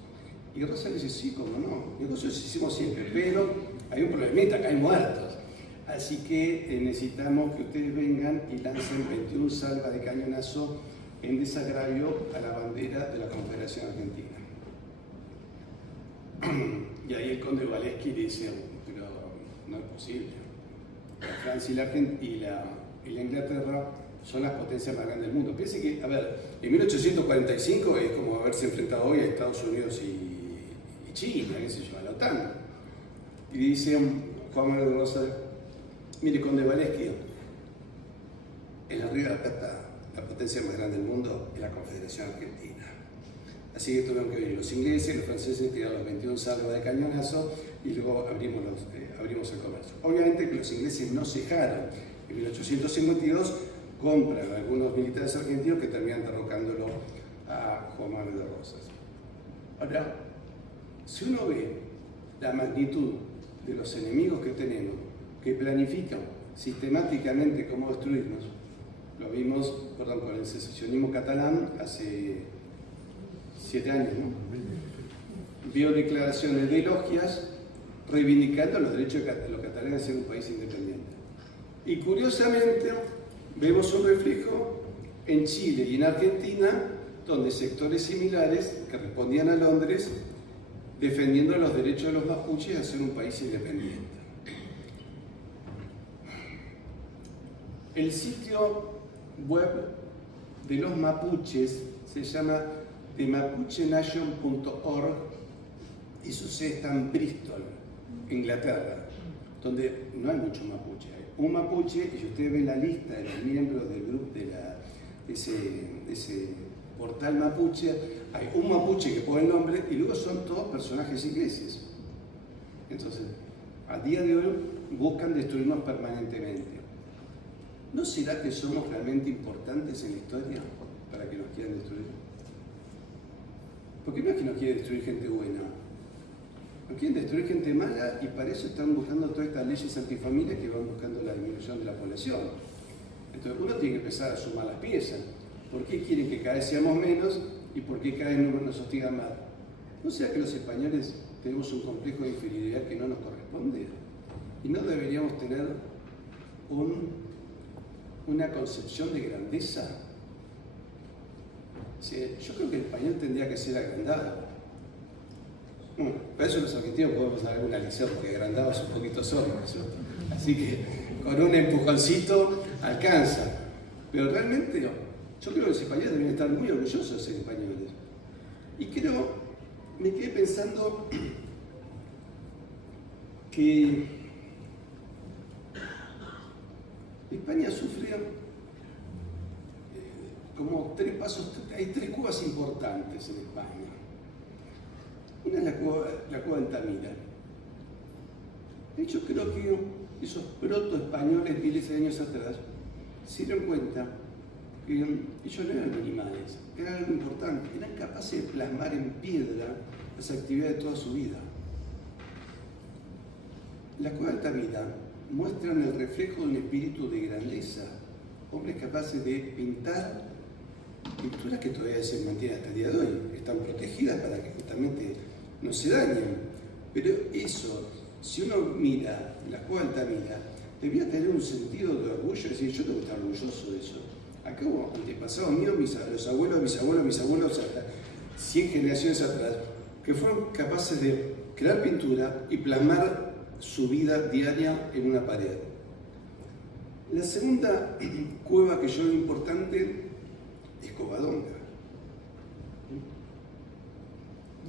Y Rosas dice, sí, cómo no, negocios hicimos siempre, pero hay un problemita, acá hay muertos. Así que necesitamos que ustedes vengan y lancen 21 salvas de cañonazo en desagravio a la bandera de la Confederación Argentina. Y ahí el conde Valeschi le dice, pero no es posible. La Francia y la Inglaterra son las potencias más grandes del mundo. Piense que, a ver, en 1845 es como haberse enfrentado hoy a Estados Unidos y China, qué sé yo, a la OTAN. Y dice Juan Manuel de Rosas, mire, Conde Valeski, en el Río de la Plata, la potencia más grande del mundo es la Confederación Argentina. Así que tuvieron que venir los ingleses, los franceses tiraron los 21 salvas de cañonazo y luego abrimos el comercio. Obviamente que los ingleses no cejaron. En 1852 compran a algunos militares argentinos que terminan derrocándolo a Juan Manuel de Rosas. Ahora, si uno ve la magnitud de los enemigos que tenemos, que planifican sistemáticamente cómo destruirnos, lo vimos, con el secesionismo catalán hace 7 años, ¿no? Vio declaraciones de logias reivindicando los derechos de los catalanes a ser un país independiente. Y curiosamente, vemos un reflejo en Chile y en Argentina, donde sectores similares que respondían a Londres defendiendo los derechos de los mapuches a ser un país independiente. El sitio web de los mapuches se llama themapuchenation.org y su sede está en Bristol, Inglaterra, donde no hay mucho mapuche. Hay un mapuche y si usted ve la lista de los miembros del grupo de ese portal mapuche, hay un mapuche que pone el nombre y luego son todos personajes ingleses. Entonces, a día de hoy buscan destruirnos permanentemente. ¿No será que somos realmente importantes en la historia para que nos quieran destruir? Porque no es que nos quiere destruir gente buena, nos quieren destruir gente mala y para eso están buscando todas estas leyes antifamilias que van buscando la disminución de la población. Entonces uno tiene que empezar a sumar las piezas. ¿Por qué quieren que cada vez seamos menos y por qué cada vez nos hostigan más? ¿No será que los españoles tenemos un complejo de inferioridad que no nos corresponde? ¿Y no deberíamos tener una concepción de grandeza? Yo creo que el español tendría que ser agrandado. Bueno, para eso los argentinos podemos dar alguna lección, porque agrandados un poquito son, ¿no? Así que con un empujoncito alcanza. Pero realmente yo creo que los españoles deben estar muy orgullosos de ser españoles. Y me quedé pensando que España sufre como hay 3 cuevas importantes en España. Una es la cueva de Altamira. Yo creo que esos proto-españoles miles de años atrás se dieron cuenta que ellos no eran animales, era algo importante, eran capaces de plasmar en piedra las actividades de toda su vida. La cueva de Altamira muestran el reflejo de un espíritu de grandeza, hombres capaces de pintar pinturas que todavía se mantienen hasta el día de hoy, están protegidas para que justamente no se dañen. Pero eso, si uno mira la cueva de Altamira, debía tener un sentido de orgullo, es decir, yo tengo que estar orgulloso de eso. Acá hubo antepasados míos, los abuelos, mis abuelos, hasta 100 generaciones atrás, que fueron capaces de crear pintura y plasmar su vida diaria en una pared. La segunda cueva que yo veo importante es Covadonga.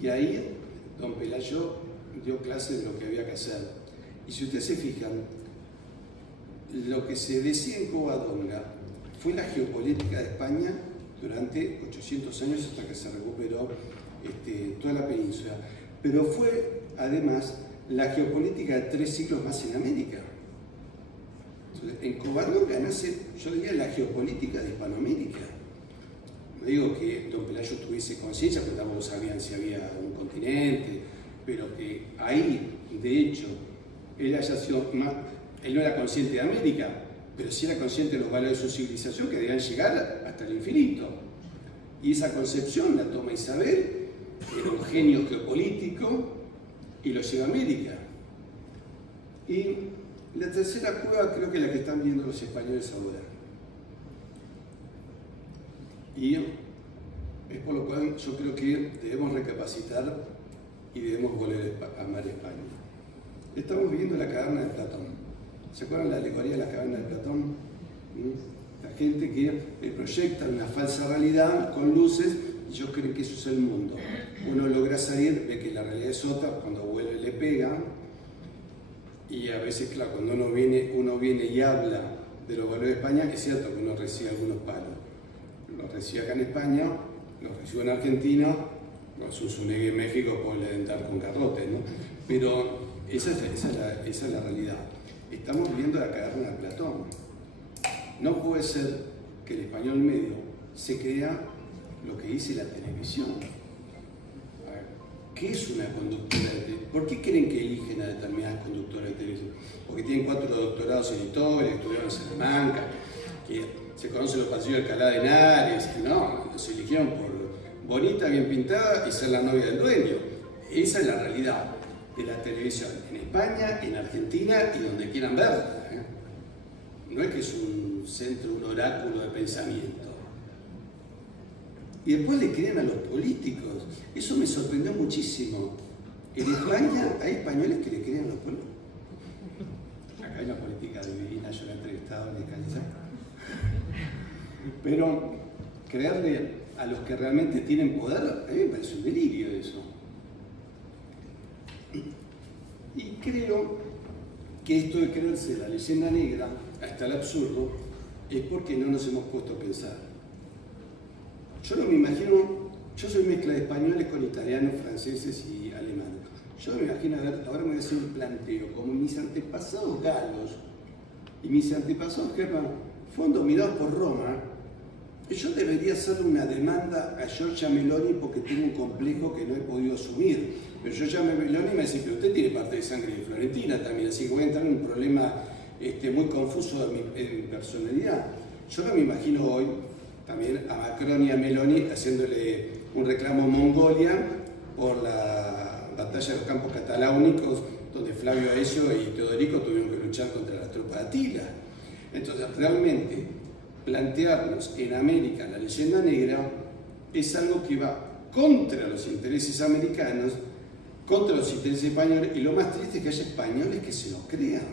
Y ahí don Pelayo dio clase de lo que había que hacer. Y si ustedes se fijan, lo que se decía en Covadonga fue la geopolítica de España durante 800 años hasta que se recuperó toda la península. Pero fue además la geopolítica de 3 siglos más en América. Entonces, en Covadonga nace, yo diría, la geopolítica de Hispanoamérica. No digo que don Pelayo tuviese conciencia, porque tampoco sabían si había un continente, pero que ahí, de hecho, él no era consciente de América, pero sí era consciente de los valores de su civilización que debían llegar hasta el infinito. Y esa concepción la toma Isabel, era un genio geopolítico, y lo lleva a América. Y la tercera cueva creo que es la que están viendo los españoles ahora. Y es por lo cual yo creo que debemos recapacitar y debemos volver a amar España. Estamos viviendo la caverna de Platón. ¿Se acuerdan la alegoría de la caverna de Platón? La gente que proyecta una falsa realidad con luces y ellos creen que eso es el mundo. Uno logra salir, ve que la realidad es otra, cuando vuelve le pega. Y a veces, claro, cuando uno viene y habla de los valores de España, es cierto que uno recibe algunos palos. Los recibe acá en España, los recibe en Argentina, los Zunzunegui en México puede entrar con garrote, ¿no? Pero esa es la realidad. Estamos viviendo la caverna de Platón. No puede ser que el español medio se crea lo que dice la televisión. A ver, ¿qué es una conductora de televisión? ¿Por qué creen que eligen a determinadas conductoras de televisión? Porque tienen 4 doctorados en historia, estudiaron en Salamanca, que se conocen los pasillos de Alcalá de Henares. No, se eligieron por bonita, bien pintada y ser la novia del dueño. Esa es la realidad de la televisión en España, en Argentina y donde quieran verla. No es que es un centro, un oráculo de pensamiento. Y después le creen a los políticos. Eso me sorprendió muchísimo. En España hay españoles que le creen a los políticos. Acá hay una política divina, yo la he entrevistado en el Calle. Pero creerle a los que realmente tienen poder, a mí me parece un delirio eso. Y creo que esto de creerse la leyenda negra hasta el absurdo es porque no nos hemos puesto a pensar. Yo no me imagino, yo soy mezcla de españoles con italianos, franceses y alemanes. Yo me imagino, ahora me voy a hacer un planteo, como mis antepasados galos y mis antepasados germanos fueron dominados por Roma, y yo debería hacerle una demanda a Giorgia Meloni porque tengo un complejo que no he podido asumir. Pero Giorgia Meloni me dice que usted tiene parte de sangre de Florentina también, así que voy a entrar en un problema muy confuso en mi personalidad. Yo no me imagino hoy también a Macron y a Meloni haciéndole un reclamo a Mongolia por la batalla de los campos cataláunicos, donde Flavio Aezio y Teodorico tuvieron que luchar contra las tropas de Atila. Entonces, realmente, plantearnos en América la leyenda negra es algo que va contra los intereses americanos, contra los intereses españoles, y lo más triste es que haya españoles que se lo crean.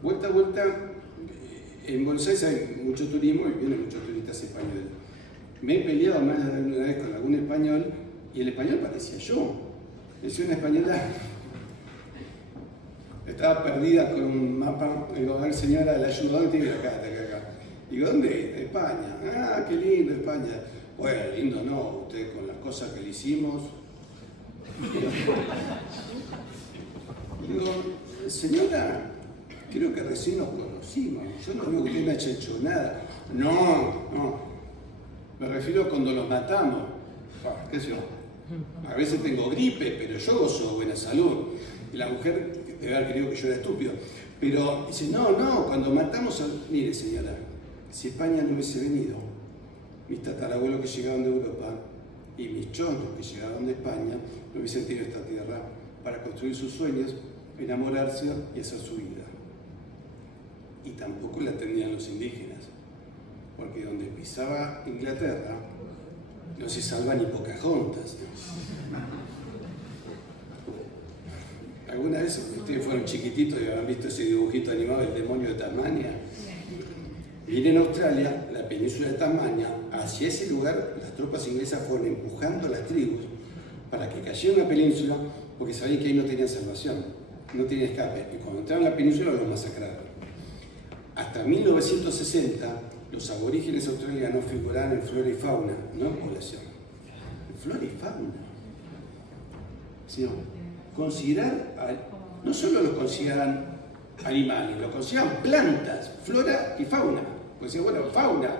Vuelta a vuelta, en Buenos Aires hay mucho turismo y vienen muchos turistas españoles. Me he peleado más de una vez con algún español y el español parecía yo. Decía una española, estaba perdida con un mapa, le digo, a ver señora, la ayudo, ¿dónde tiene acá? Digo, ¿dónde? España. Ah, qué lindo España. Bueno, lindo no, usted con las cosas que le hicimos. Digo, señora, creo que recién nos conocimos. Yo no veo que usted me haya hecho nada. No. Me refiero a cuando los matamos. ¿Qué sé yo? A veces tengo gripe, pero yo gozo de buena salud. Y la mujer debe haber creído que yo era estúpido. Pero dice, no, cuando matamos a... Mire, señora, si España no hubiese venido, mis tatarabuelos que llegaron de Europa y mis chonos que llegaron de España no hubiesen tenido esta tierra para construir sus sueños, enamorarse y hacer su vida. Y tampoco la tenían los indígenas, porque donde pisaba Inglaterra no se salva ni Pocahontas. ¿Alguna vez ustedes fueron chiquititos y habrán visto ese dibujito animado del demonio de Tasmania? Y en Australia, la península de Tasmania, hacia ese lugar las tropas inglesas fueron empujando a las tribus para que cayera en la península, porque sabían que ahí no tenían salvación, no tenían escape. Y cuando entraron a la península los masacraron. Hasta 1960, los aborígenes australianos figuraban en flora y fauna, no en población. En flora y fauna. ¿Sí, no? No solo los consideraban animales, los consideraban plantas, flora y fauna. Pues decían, bueno, fauna,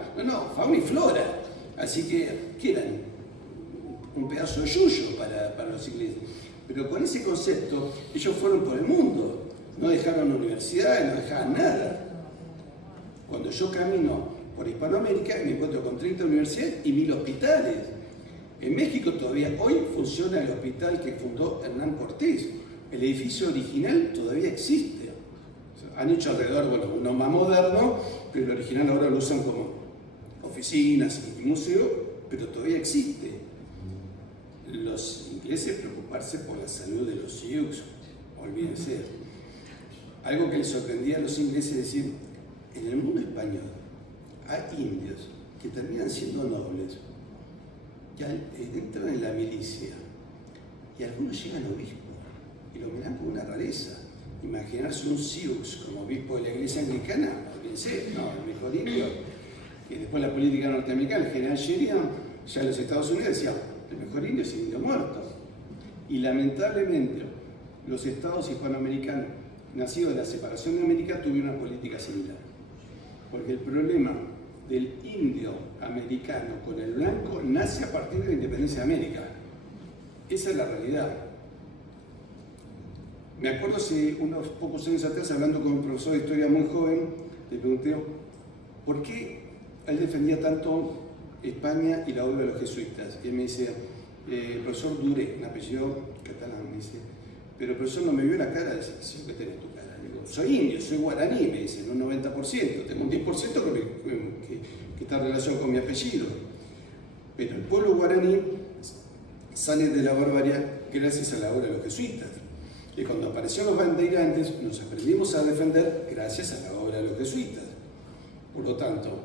fauna y flora. Así que, ¿qué eran? Un pedazo de yuyo para los ingleses. Pero con ese concepto, ellos fueron por el mundo. No dejaron universidades, no dejaban nada. Cuando yo camino por Hispanoamérica, me encuentro con 30 universidades y 1000 hospitales. En México todavía hoy funciona el hospital que fundó Hernán Cortés. El edificio original todavía existe. Han hecho alrededor, uno más moderno, pero el original ahora lo usan como oficinas y museo, pero todavía existe. Los ingleses preocuparse por la salud de los sioux olvídense. Algo que les sorprendía a los ingleses es decir, en el mundo español hay indios que terminan siendo nobles, que entran en la milicia, y algunos llegan obispos, y lo miran como una rareza. Imaginarse un Sioux como obispo de la iglesia anglicana, olvídense, no, el mejor indio, que después la política norteamericana, el general Sheridan, ya en los Estados Unidos decía, el mejor indio es el indio muerto. Y lamentablemente, los estados hispanoamericanos, nacidos de la separación de América, tuvieron una política similar. Porque el problema del indio americano con el blanco nace a partir de la independencia de América. Esa es la realidad. Me acuerdo hace unos pocos años atrás, hablando con un profesor de historia muy joven, le pregunté por qué él defendía tanto España y la obra de los jesuitas. Y él me dice, profesor Duré, un apellido catalán, me dice, pero el profesor no me vio la cara, dice, sí, ¿qué tenés tu cara? Le digo, soy indio, soy guaraní, me dice, no un 90%, tengo un 10% que está relacionado con mi apellido. Pero el pueblo guaraní sale de la barbarie gracias a la obra de los jesuitas. Y cuando aparecieron los bandeirantes, nos aprendimos a defender gracias a la obra de los jesuitas. Por lo tanto,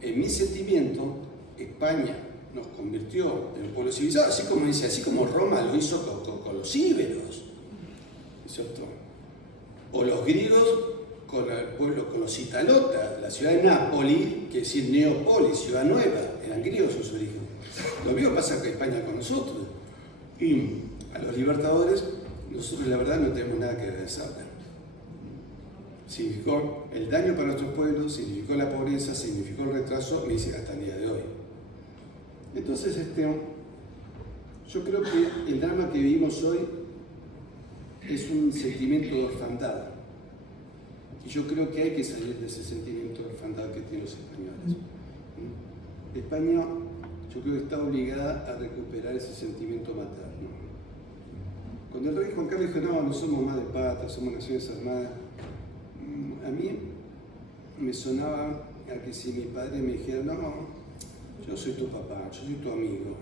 en mi sentimiento, España nos convirtió en un pueblo civilizado, así como Roma lo hizo con los íberos, ¿cierto? O los griegos con el pueblo, con los italotas, la ciudad de Nápoles, que es decir Neópolis, ciudad nueva, eran griegos sus orígenes. Lo mismo pasa con España con nosotros. Y a los libertadores, nosotros la verdad no tenemos nada que agradecerle. Significó el daño para nuestros pueblos, significó la pobreza, significó el retraso, me dice hasta el día de hoy. Entonces, yo creo que el drama que vivimos hoy es un sentimiento de orfandad. Y yo creo que hay que salir de ese sentimiento de orfandad que tienen los españoles. España, yo creo que está obligada a recuperar ese sentimiento materno. Cuando el rey Juan Carlos dijo, no somos más de patria, somos naciones armadas, a mí me sonaba a que si mi padre me dijera, no, yo soy tu papá, yo soy tu amigo.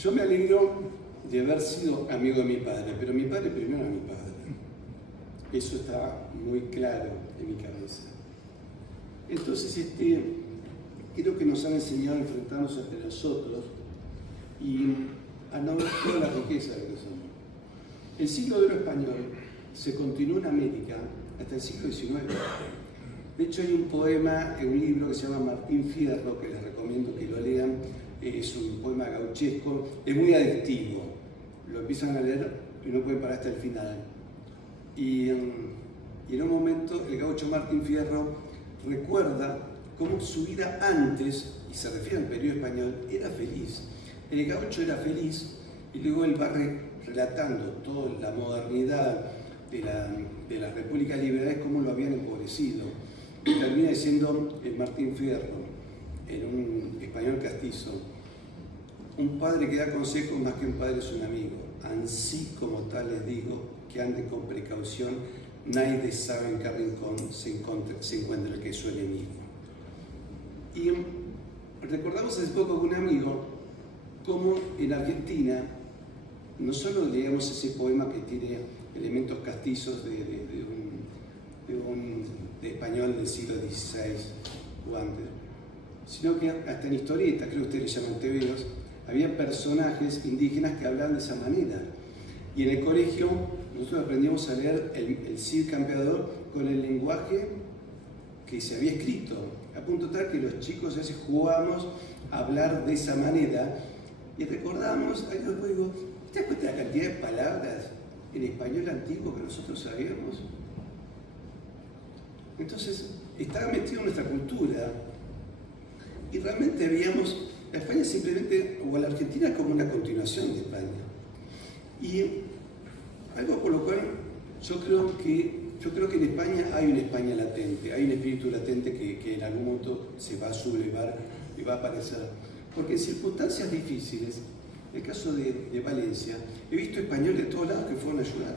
Yo me alegro de haber sido amigo de mi padre, pero mi padre primero era mi padre. Eso está muy claro en mi cabeza. Entonces, creo que nos han enseñado a enfrentarnos entre nosotros y a no ver toda la riqueza de lo que somos. El siglo de oro español se continuó en América hasta el siglo XIX. De hecho, hay un poema en un libro que se llama Martín Fierro, que les recomiendo que lo lean. Es un poema gauchesco, es muy adictivo. Lo empiezan a leer y no pueden parar hasta el final. Y en un momento, el gaucho Martín Fierro recuerda cómo su vida antes, y se refiere al periodo español, era feliz. El gaucho era feliz y luego él va relatando toda la modernidad de la República Liberal, cómo lo habían empobrecido. Y termina diciendo el Martín Fierro, en un español castizo, un padre que da consejos más que un padre es un amigo. Ansí como tal les digo, que anden con precaución, nadie sabe en qué rincón se encuentra el que es su enemigo. Y recordamos hace poco con un amigo cómo en Argentina no solo leíamos ese poema que tiene elementos castizos de español del siglo XVI o antes, sino que hasta en historietas, creo que ustedes le llaman tebeos, había personajes indígenas que hablaban de esa manera. Y en el colegio nosotros aprendíamos a leer el Cid Campeador con el lenguaje que se había escrito, a punto tal que los chicos a veces jugábamos a hablar de esa manera y recordábamos, ahí los digo, ¿te das cuenta de la cantidad de palabras en español antiguo que nosotros sabíamos? Entonces, estaba metido en nuestra cultura y realmente veíamos a España simplemente, o a la Argentina, como una continuación de España. Y algo por lo cual yo creo que en España hay una España latente, hay un espíritu latente que en algún momento se va a sublevar y va a aparecer. Porque en circunstancias difíciles, en el caso de Valencia, he visto españoles de todos lados que fueron a ayudar.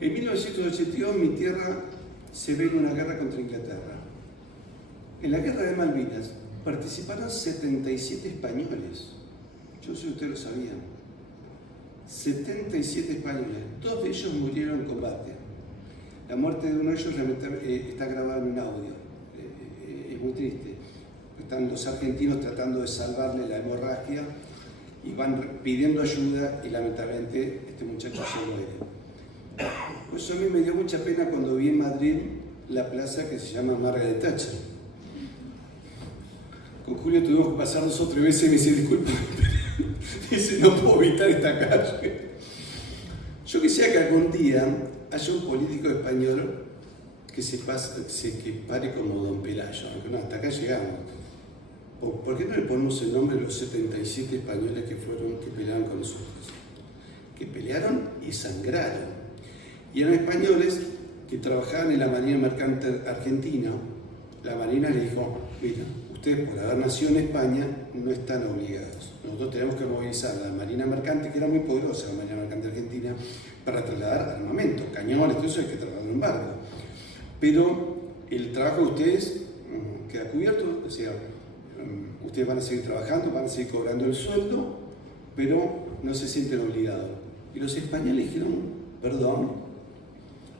En 1982 mi tierra se ve en una guerra contra Inglaterra. En la guerra de Malvinas participaron 77 españoles. Yo sé si ustedes lo sabían. 77 españoles, 2 de ellos murieron en combate. La muerte de uno de ellos está grabada en un audio. Es muy triste. Están los argentinos tratando de salvarle la hemorragia y van pidiendo ayuda y lamentablemente este muchacho se muere. Por eso a mí me dio mucha pena cuando vi en Madrid la plaza que se llama Margaret Thatcher. Con Julio tuvimos que pasar 2 o 3 veces y me dice, disculpa, dice, no puedo evitar esta calle. Yo quisiera que algún día haya un político español que pare como Don Pelayo, aunque no, hasta acá llegamos. ¿Por qué no le ponemos el nombre de los 77 españoles que pelearon con nosotros? Que pelearon y sangraron. Y eran españoles que trabajaban en la Marina Mercante Argentina. La Marina le dijo, mira, ustedes por haber nacido en España no están obligados. Nosotros tenemos que movilizar la Marina Mercante, que era muy poderosa, la Marina Mercante Argentina, para trasladar armamento, cañones, todo eso hay que trasladar en barco. Pero el trabajo de ustedes queda cubierto, o sea, ustedes van a seguir trabajando, van a seguir cobrando el sueldo, pero no se sienten obligados. Y los españoles dijeron, perdón,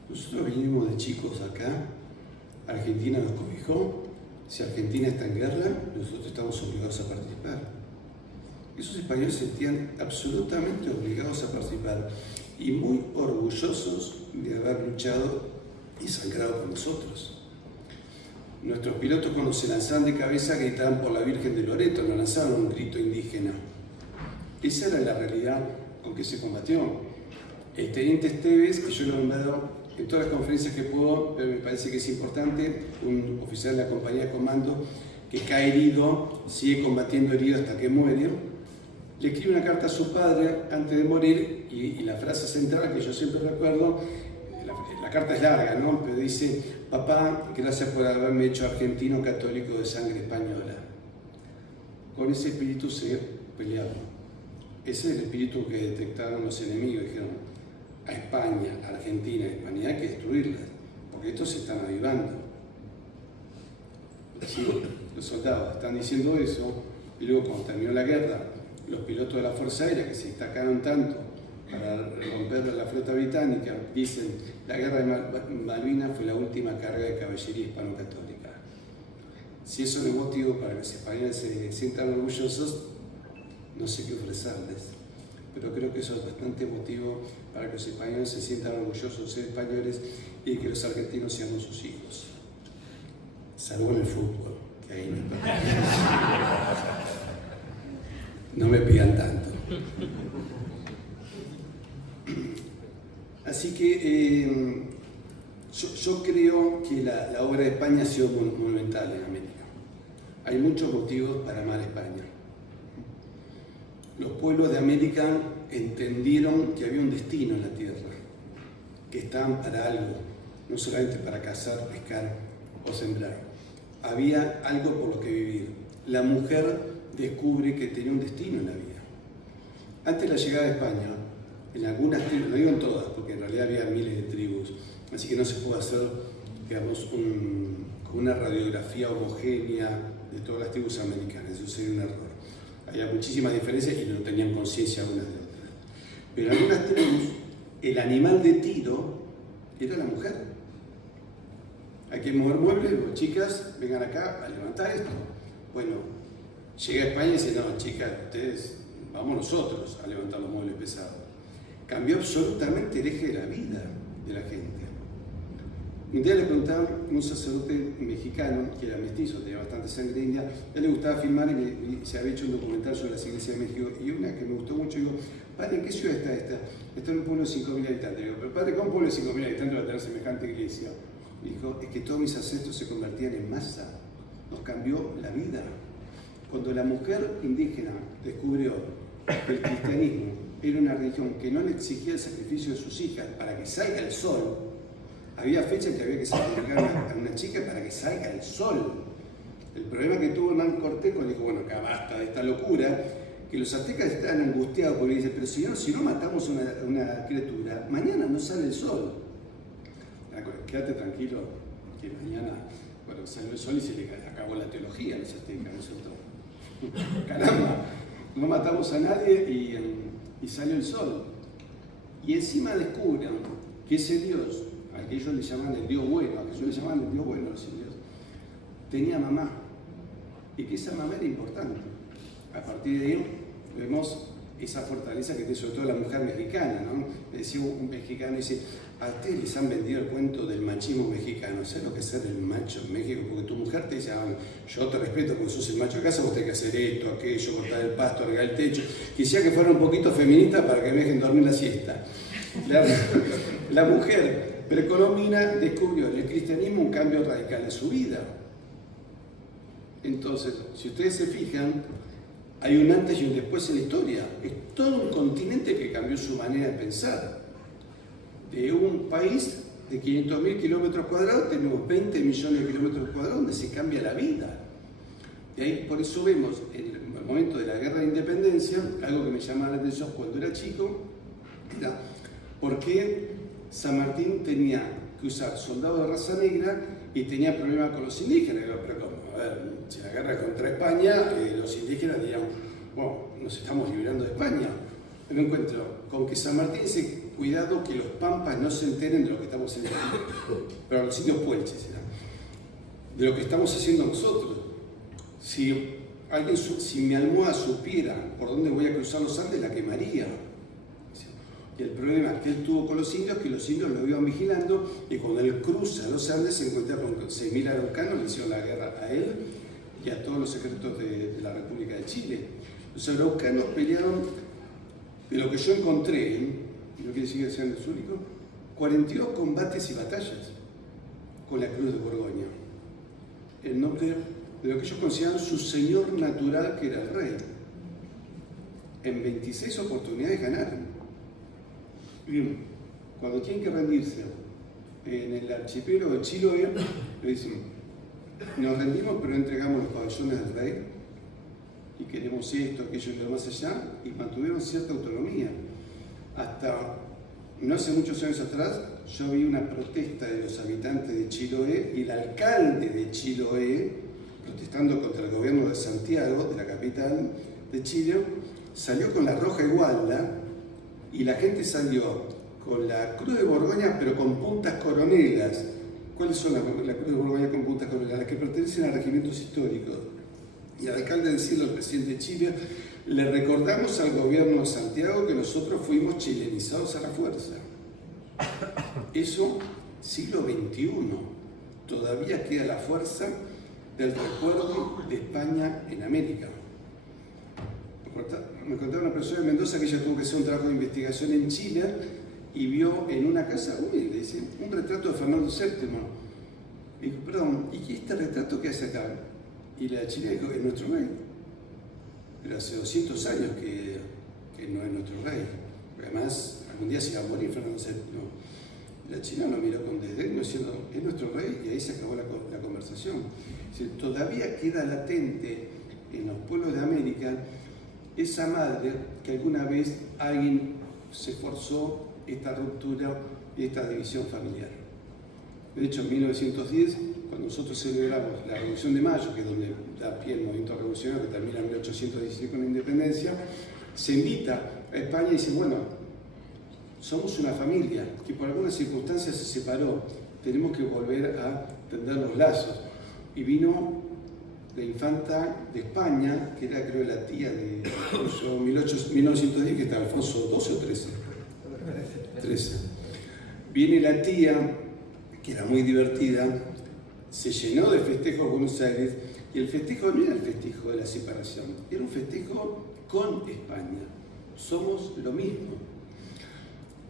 nosotros vinimos de chicos acá, Argentina nos cobijó, si Argentina está en guerra, nosotros estamos obligados a participar. Esos españoles se sentían absolutamente obligados a participar y muy orgullosos de haber luchado y sangrado con nosotros. Nuestros pilotos cuando se lanzaban de cabeza gritaban por la Virgen de Loreto, no lanzaban un grito indígena. Esa era la realidad con que se combatió. El teniente Esteves, que yo lo he nombrado en todas las conferencias que puedo, pero me parece que es importante, un oficial de la compañía de comando que cae herido, sigue combatiendo herido hasta que muere, le escribe una carta a su padre antes de morir y la frase central que yo siempre recuerdo, la carta es larga, ¿no? Pero dice, papá, gracias por haberme hecho argentino católico de sangre española. Con ese espíritu se peleaba. Ese es el espíritu que detectaron los enemigos, dijeron, a España, a Argentina, a España hay que destruirlas, porque estos se están avivando. Sí, los soldados están diciendo eso, y luego cuando terminó la guerra, los pilotos de la Fuerza Aérea que se destacaron tanto para romper la flota británica, dicen, la guerra de Malvinas fue la última carga de caballería hispano-católica. Si eso no es motivo para que los españoles se sientan orgullosos, no sé qué ofrecerles. Pero creo que eso es bastante motivo para que los españoles se sientan orgullosos de ser españoles y que los argentinos seamos sus hijos. Salvo en el fútbol, que ahí no me pidan tanto. Así que yo creo que la obra de España ha sido monumental en América. Hay muchos motivos para amar a España. Los pueblos de América entendieron que había un destino en la tierra, que estaban para algo, no solamente para cazar, pescar o sembrar. Había algo por lo que vivir. La mujer descubre que tenía un destino en la vida. Antes de la llegada de España, en algunas tribus, no digo en todas, porque en realidad había miles de tribus, así que no se puede hacer, digamos, una radiografía homogénea de todas las tribus americanas, eso sería un error. Había muchísimas diferencias y no tenían conciencia unas de otras. Pero en algunas tribus, el animal de tiro era la mujer. Hay que mover muebles, chicas, vengan acá a levantar esto. Bueno, llega a España y dice, no, chicas, ustedes, vamos nosotros a levantar los muebles pesados. Cambió absolutamente el eje de la vida de la gente. Un día le preguntaban a un sacerdote mexicano, que era mestizo, tenía bastante sangre india, a él le gustaba filmar y se había hecho un documental sobre las iglesias de México, y una que me gustó mucho, digo, padre, ¿en qué ciudad está esta? Está en un pueblo de 5.000 habitantes. Digo, pero padre, ¿cómo un pueblo de 5.000 habitantes va a tener semejante iglesia? Dijo, es que todos mis ancestros se convertían en masa, nos cambió la vida. Cuando la mujer indígena descubrió que el cristianismo era una religión que no le exigía el sacrificio de sus hijas para que salga el sol, había fechas que había que sacrificar a una chica para que salga el sol. El problema que tuvo Hernán Cortés cuando dijo, bueno, acá basta de esta locura, que los aztecas estaban angustiados porque dicen, pero si no matamos a una criatura, mañana no sale el sol. Quédate tranquilo, que mañana, bueno, salió el sol y se le acabó la teología a los aztecas, ¿no es cierto? Caramba, no matamos a nadie y salió el sol. Y encima descubren que ese Dios, al que ellos le llaman el Dios bueno, a que ellos le llaman el Dios bueno los indios, tenía mamá, y que esa mamá era importante. A partir de ahí vemos esa fortaleza que tiene sobre todo la mujer mexicana, ¿no? Decía un mexicano, dice, a ustedes les han vendido el cuento del machismo mexicano, ¿sabes lo que es ser el macho en México? Porque tu mujer te dice, yo te respeto porque sos el macho de casa, vos tenés que hacer esto, aquello, cortar el pasto, arreglar el techo. Quisiera que fuera un poquito feminista para que me dejen dormir la siesta. La mujer precolombina descubrió en el cristianismo un cambio radical en su vida. Entonces, si ustedes se fijan, hay un antes y un después en la historia. Es todo un continente que cambió su manera de pensar. De un país de 500.000 kilómetros cuadrados tenemos 20 millones de kilómetros cuadrados donde se cambia la vida. De ahí, por eso vemos en el momento de la guerra de independencia, algo que me llamaba la atención cuando era chico, era por qué San Martín tenía que usar soldados de raza negra y tenía problemas con los indígenas. Pero como, a ver, si la guerra es contra España, los indígenas dirían, bueno, nos estamos liberando de España. Me encuentro con que San Martín dice, cuidado que los pampas no se enteren de lo que estamos haciendo, pero los indios puelches, de lo que estamos haciendo nosotros. Si mi almohada supiera por dónde voy a cruzar los Andes, la quemaría. Y el problema que él tuvo con los indios, que los indios lo iban vigilando, y cuando él cruza los Andes se encuentra con 6.000 araucanos, le hicieron la guerra a él y a todos los secretos de la República de Chile. Los araucanos pelearon, de lo que yo encontré, y no quiere decir que sean los únicos, 42 combates y batallas con la Cruz de Borgoña. El nombre de lo que ellos consideraban su señor natural, que era el rey. En 26 oportunidades ganaron. Bien, cuando tienen que rendirse en el archipiélago de Chiloé, le dicen, nos rendimos pero entregamos los pabellones del rey y queremos esto, aquello y lo más allá, y mantuvieron cierta autonomía. Hasta no hace muchos años atrás, yo vi una protesta de los habitantes de Chiloé y el alcalde de Chiloé, protestando contra el gobierno de Santiago, de la capital de Chile, salió con la roja igualda. Y la gente salió con la Cruz de Borgoña, pero con puntas coronelas. ¿Cuáles son la Cruz de Borgoña con puntas coronelas? Las que pertenecen a regimientos históricos. Y al alcalde decirle al presidente de Chile, le recordamos al gobierno de Santiago que nosotros fuimos chilenizados a la fuerza. Eso, siglo XXI, todavía queda la fuerza del recuerdo de España en América. Me contaba una persona de Mendoza que ella tuvo que hacer un trabajo de investigación en Chile y vio en una casa humilde, dice, un retrato de Fernando VII. Y dijo, perdón, ¿y este retrato qué hace acá? Y la chilena dijo, es nuestro rey. Pero hace 200 años que no es nuestro rey. Porque además, algún día se iba a morir Fernando VII. La chilena lo miró con desdén diciendo, es nuestro rey, y ahí se acabó la conversación. Dice, todavía queda latente en los pueblos de América esa madre que alguna vez alguien se forzó esta ruptura y esta división familiar. De hecho, en 1910, cuando nosotros celebramos la Revolución de Mayo, que es donde da pie el movimiento revolucionario que termina en 1816 con la independencia, se invita a España y dice, bueno, somos una familia que por algunas circunstancias se separó, tenemos que volver a tender los lazos. Y vino la infanta de España, que era creo la tía de Alfonso, 1910, que estaba Alfonso XII o XIII. 13. Viene la tía, que era muy divertida, se llenó de festejos Buenos Aires, y el festejo no era el festejo de la separación, era un festejo con España. Somos lo mismo.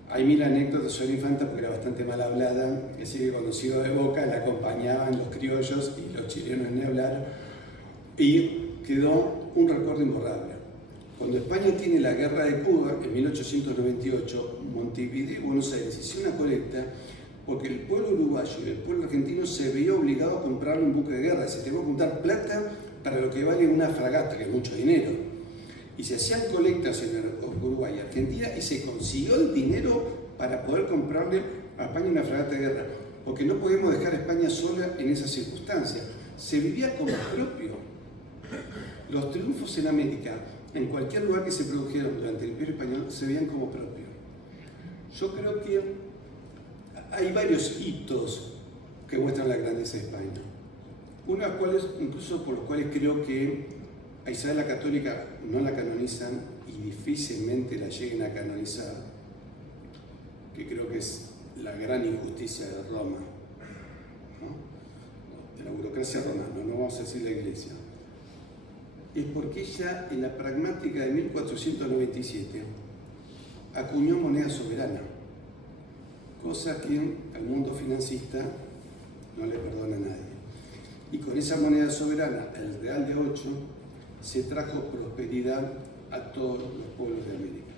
Hay mil anécdotas sobre la infanta porque era bastante mal hablada, así que cuando se iba de Boca la acompañaban los criollos y los chilenos ni hablar. Y quedó un recuerdo imborrable. Cuando España tiene la guerra de Cuba, en 1898, Montevideo y Buenos Aires hicieron una colecta porque el pueblo uruguayo y el pueblo argentino se veía obligado a comprarle un buque de guerra. Se tenía que juntar plata para lo que vale una fragata, que es mucho dinero. Y se hacían colectas en Uruguay y Argentina y se consiguió el dinero para poder comprarle a España una fragata de guerra. Porque no podemos dejar a España sola en esas circunstancias. Se vivía como propio. Los triunfos en América en cualquier lugar que se produjeron durante el Imperio Español se veían como propios. Yo creo que hay varios hitos que muestran la grandeza de España. Uno de los cuales, incluso por los cuales creo que a Isabel la Católica no la canonizan y difícilmente la lleguen a canonizar, que creo que es la gran injusticia de Roma, ¿no? De la burocracia romana, no vamos a decir la Iglesia, es porque ella en la pragmática de 1497 acuñó moneda soberana, cosa que al mundo financista no le perdona a nadie. Y con esa moneda soberana, el real de 8, se trajo prosperidad a todos los pueblos de América.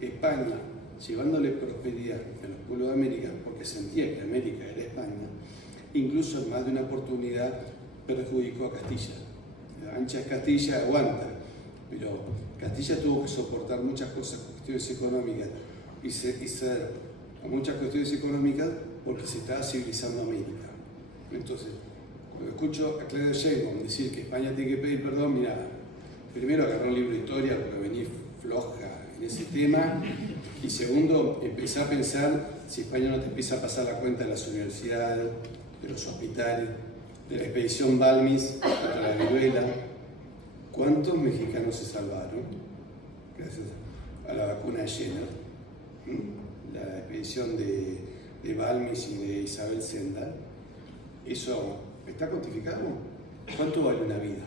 España, llevándole prosperidad a los pueblos de América, porque sentía que América era España, incluso en más de una oportunidad perjudicó a Castilla. La ancha es Castilla, aguanta, pero Castilla tuvo que soportar muchas cosas, cuestiones económicas, y ceder a muchas cuestiones económicas porque se estaba civilizando América. Entonces, cuando escucho a Claudia Sheinbaum decir que España tiene que pedir perdón, mira, primero agarró un libro de historia porque venía floja en ese tema, y segundo, empecé a pensar si España no te empieza a pasar la cuenta de las universidades, de los hospitales, de la expedición Balmis contra la viruela. ¿Cuántos mexicanos se salvaron gracias a la vacuna de Jenner? La expedición de Balmis y de Isabel Senda. ¿Eso está cuantificado? ¿Cuánto vale una vida?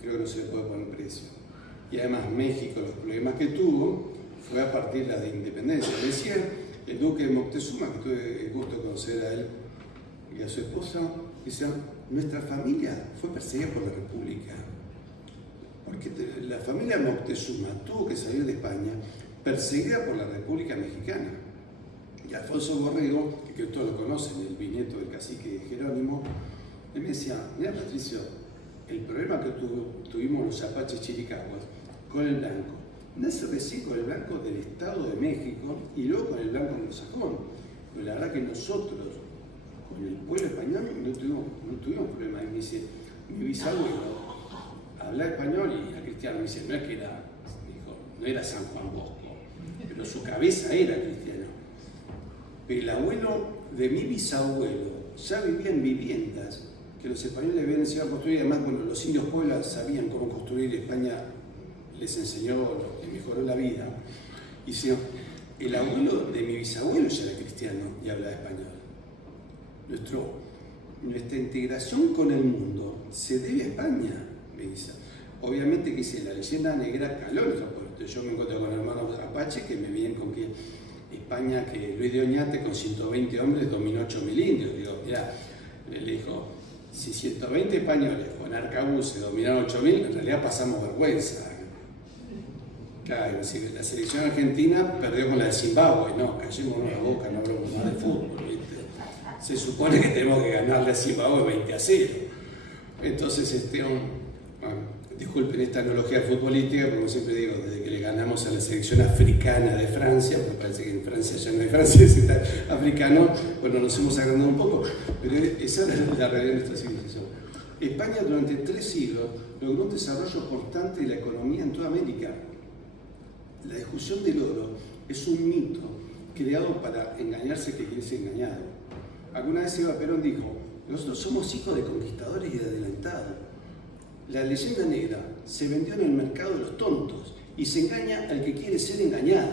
Creo que no se le puede poner precio. Y además México, los problemas que tuvo fue a partir de la independencia. Decía el duque de Moctezuma, que tuve el gusto de conocer a él y a su esposa, decía, nuestra familia fue perseguida por la República. Porque la familia Moctezuma tuvo que salir de España perseguida por la República Mexicana. Y Alfonso Borrego, que todos lo conocen, el bisnieto del cacique Jerónimo, él me decía, mira Patricio, el problema que tuvimos los apaches chiricahuas con el blanco, nace recién con el blanco del Estado de México y luego con el blanco anglosajón. Pero la verdad que nosotros, con el pueblo español, no tuvimos problema. Y me dice, mi bisabuelo hablaba español y era cristiano. Me dice, no es que era, dijo, no era San Juan Bosco, pero su cabeza era cristiana. Pero el abuelo de mi bisabuelo ya vivía en viviendas que los españoles habían enseñado a construir. Además, bueno, los indios pueblos sabían cómo construir, España les enseñó, les mejoró la vida. Y si el abuelo de mi bisabuelo ya era cristiano y hablaba español. Nuestra integración con el mundo se debe a España, me dice. Obviamente que si la leyenda negra caló nuestro pueblo. Yo me encuentro con hermanos apaches que me vienen con que España, que Luis de Oñate con 120 hombres dominó 8.000 indios. Digo, mira, le dijo, si 120 españoles con arcabuces dominaron 8.000, en realidad pasamos vergüenza. Claro, la selección argentina perdió con la de Zimbabue, no, callémonos la boca, no hablamos más de fútbol, ¿viste? Se supone que tenemos que ganarle a Zimbabue 20-0. Entonces, disculpen esta analogía futbolística, como siempre digo, desde que le ganamos a la selección africana de Francia, porque parece que en Francia ya no hay francés, africano, bueno, nos hemos agrandado un poco, pero esa es la realidad de nuestra civilización. España durante 3 siglos logró un desarrollo constante de la economía en toda América. La discusión del oro es un mito creado para engañarse que quiere ser engañado. Alguna vez Eva Perón dijo, nosotros somos hijos de conquistadores y de adelantados. La leyenda negra se vendió en el mercado de los tontos y se engaña al que quiere ser engañado.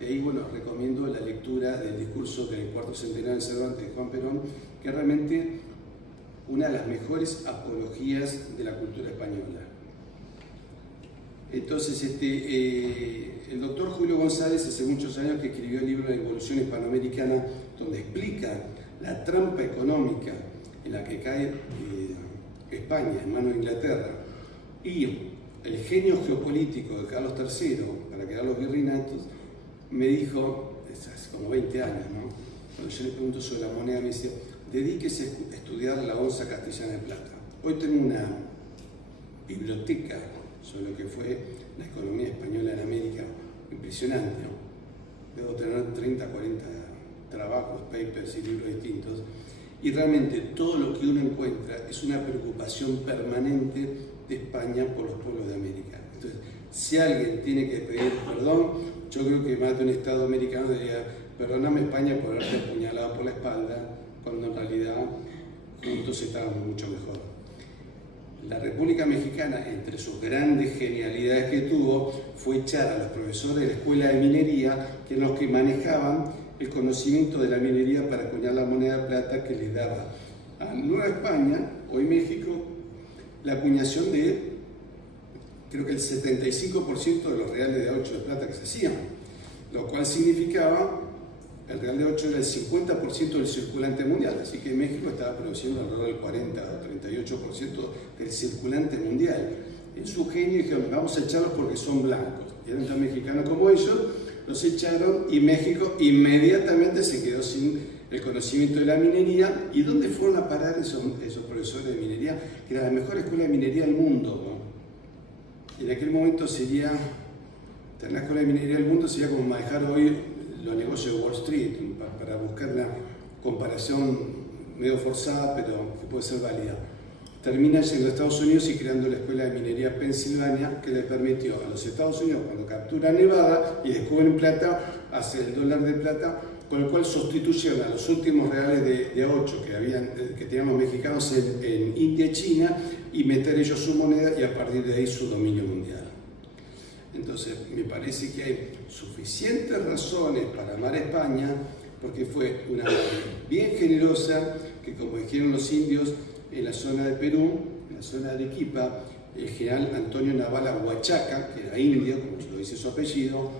Y ahí, bueno, recomiendo la lectura del discurso del cuarto centenario de Cervantes de Juan Perón, que es realmente una de las mejores apologías de la cultura española. Entonces, el doctor Julio González hace muchos años que escribió el libro de Evolución Hispanoamericana, donde explica la trampa económica en la que cae España en manos de Inglaterra y el genio geopolítico de Carlos III para crear los virreinatos. Me dijo, hace como 20 años, ¿no? Cuando yo le pregunto sobre la moneda, me dice, dedíquese a estudiar la onza castellana de plata. Hoy tengo una biblioteca sobre lo que fue la economía española en América, impresionante, ¿no? Debo tener 30, 40 trabajos, papers y libros distintos, y realmente todo lo que uno encuentra es una preocupación permanente de España por los pueblos de América. Entonces, si alguien tiene que pedir perdón, yo creo que más de un Estado americano diría: perdóname España por haberte apuñalado por la espalda, cuando en realidad juntos estábamos mucho mejor. La República Mexicana, entre sus grandes genialidades que tuvo, fue echar a los profesores de la escuela de minería, que eran los que manejaban el conocimiento de la minería para acuñar la moneda de plata, que les daba a Nueva España, hoy México, la acuñación de, creo que el 75% de los reales de 8 de plata que se hacían, lo cual significaba, el real de 8 era el 50% del circulante mundial, así que México estaba produciendo alrededor del 40 o 38% del circulante mundial. En su genio dijeron: vamos a echarlos porque son blancos, y eran tan mexicanos como ellos, los echaron, y México inmediatamente se quedó sin el conocimiento de la minería. ¿Y dónde fueron a parar esos profesores de minería? Que era la mejor escuela de minería del mundo, ¿no? En aquel momento sería, tener la escuela de minería del mundo sería como manejar hoy los negocios de Wall Street, para buscar una comparación medio forzada, pero que puede ser válida. Termina yendo a Estados Unidos y creando la Escuela de Minería Pensilvania, que le permitió a los Estados Unidos, cuando capturan Nevada y descubren plata, hacer el dólar de plata, con el cual sustituyeron a los últimos reales de 8 que tenían los mexicanos en India y China, y meter ellos su moneda, y a partir de ahí su dominio mundial. Entonces, me parece que hay suficientes razones para amar a España, porque fue una madre bien generosa, que, como dijeron los indios en la zona de Perú, en la zona de Arequipa, el general Antonio Navala Huachaca, que era indio, como lo dice su apellido,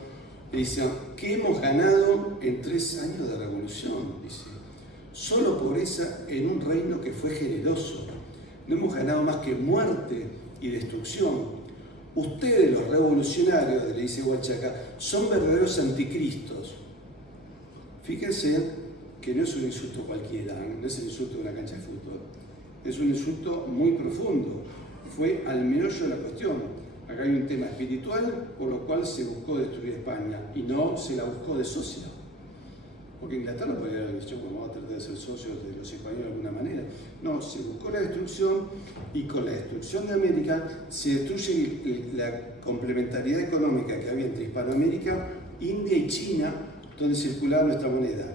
dice: ¿qué hemos ganado en 3 años de revolución? Dice: solo pobreza en un reino que fue generoso. No hemos ganado más que muerte y destrucción. Ustedes, los revolucionarios, le dice Huachaca, son verdaderos anticristos. Fíjense que no es un insulto cualquiera, no es el insulto de una cancha de fútbol. Es un insulto muy profundo. Fue al meollo de la cuestión. Acá hay un tema espiritual, por lo cual se buscó destruir España, y no se la buscó de socia. Porque Inglaterra podría haber dicho: bueno, vamos a tratar de ser socios de los españoles de alguna manera. No, se buscó la destrucción, y con la destrucción de América se destruye la complementariedad económica que había entre Hispanoamérica, India y China, donde circulaba nuestra moneda.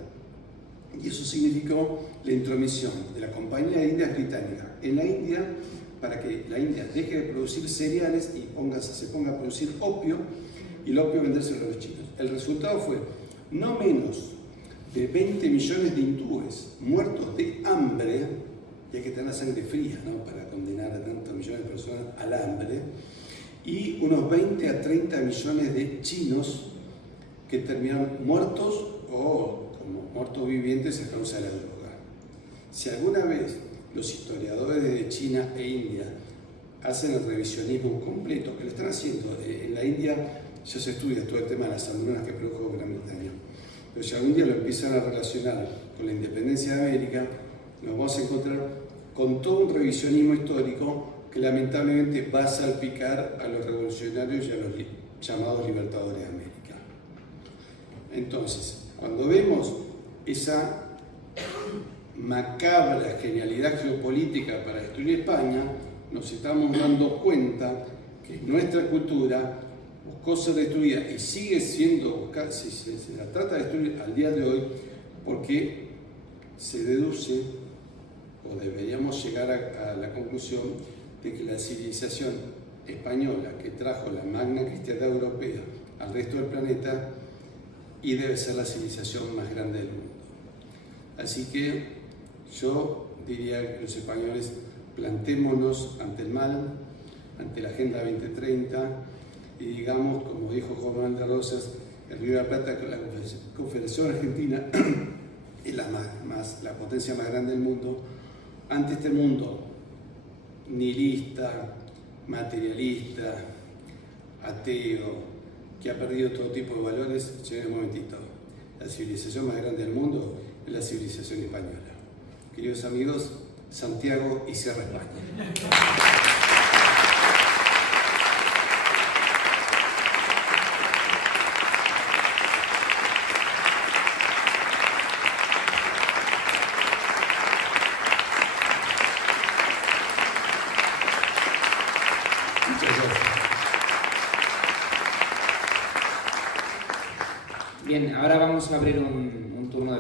Y eso significó la intromisión de la Compañía de Indias Británica en la India, para que la India deje de producir cereales y se ponga a producir opio, y el opio vendérselo a los chinos. El resultado fue no menos de 20 millones de hindúes muertos de hambre, y hay que tener la sangre fría, ¿no?, para condenar a tantos millones de personas al hambre, y unos 20 a 30 millones de chinos que terminaron muertos o como muertos vivientes a causa de la droga. Si alguna vez los historiadores de China e India hacen el revisionismo completo, que lo están haciendo, en la India ya se estudia todo el tema de las hambrunas que produjo Gran Bretaña, pero si algún día lo empiezan a relacionar con la independencia de América, nos vamos a encontrar con todo un revisionismo histórico que lamentablemente va a salpicar a los revolucionarios y a los llamados libertadores de América. Entonces, cuando vemos esa macabra genialidad geopolítica para destruir España, nos estamos dando cuenta que nuestra cultura buscó ser destruida y sigue siendo buscada, se la trata de destruir al día de hoy, porque se deduce, o deberíamos llegar a la conclusión, de que la civilización española, que trajo la magna cristiandad europea al resto del planeta, y debe ser la civilización más grande del mundo. Así que yo diría que los españoles plantémonos ante el mal, ante la Agenda 2030, y digamos, como dijo Juan Manuel de Rosas, el Río de la Plata, con la Confederación Argentina es la potencia más grande del mundo, ante este mundo nihilista, materialista, ateo, que ha perdido todo tipo de valores. Un momentito, la civilización más grande del mundo es la civilización española. Queridos amigos, Santiago y Sierra España. Bien, ahora vamos a abrir un turno de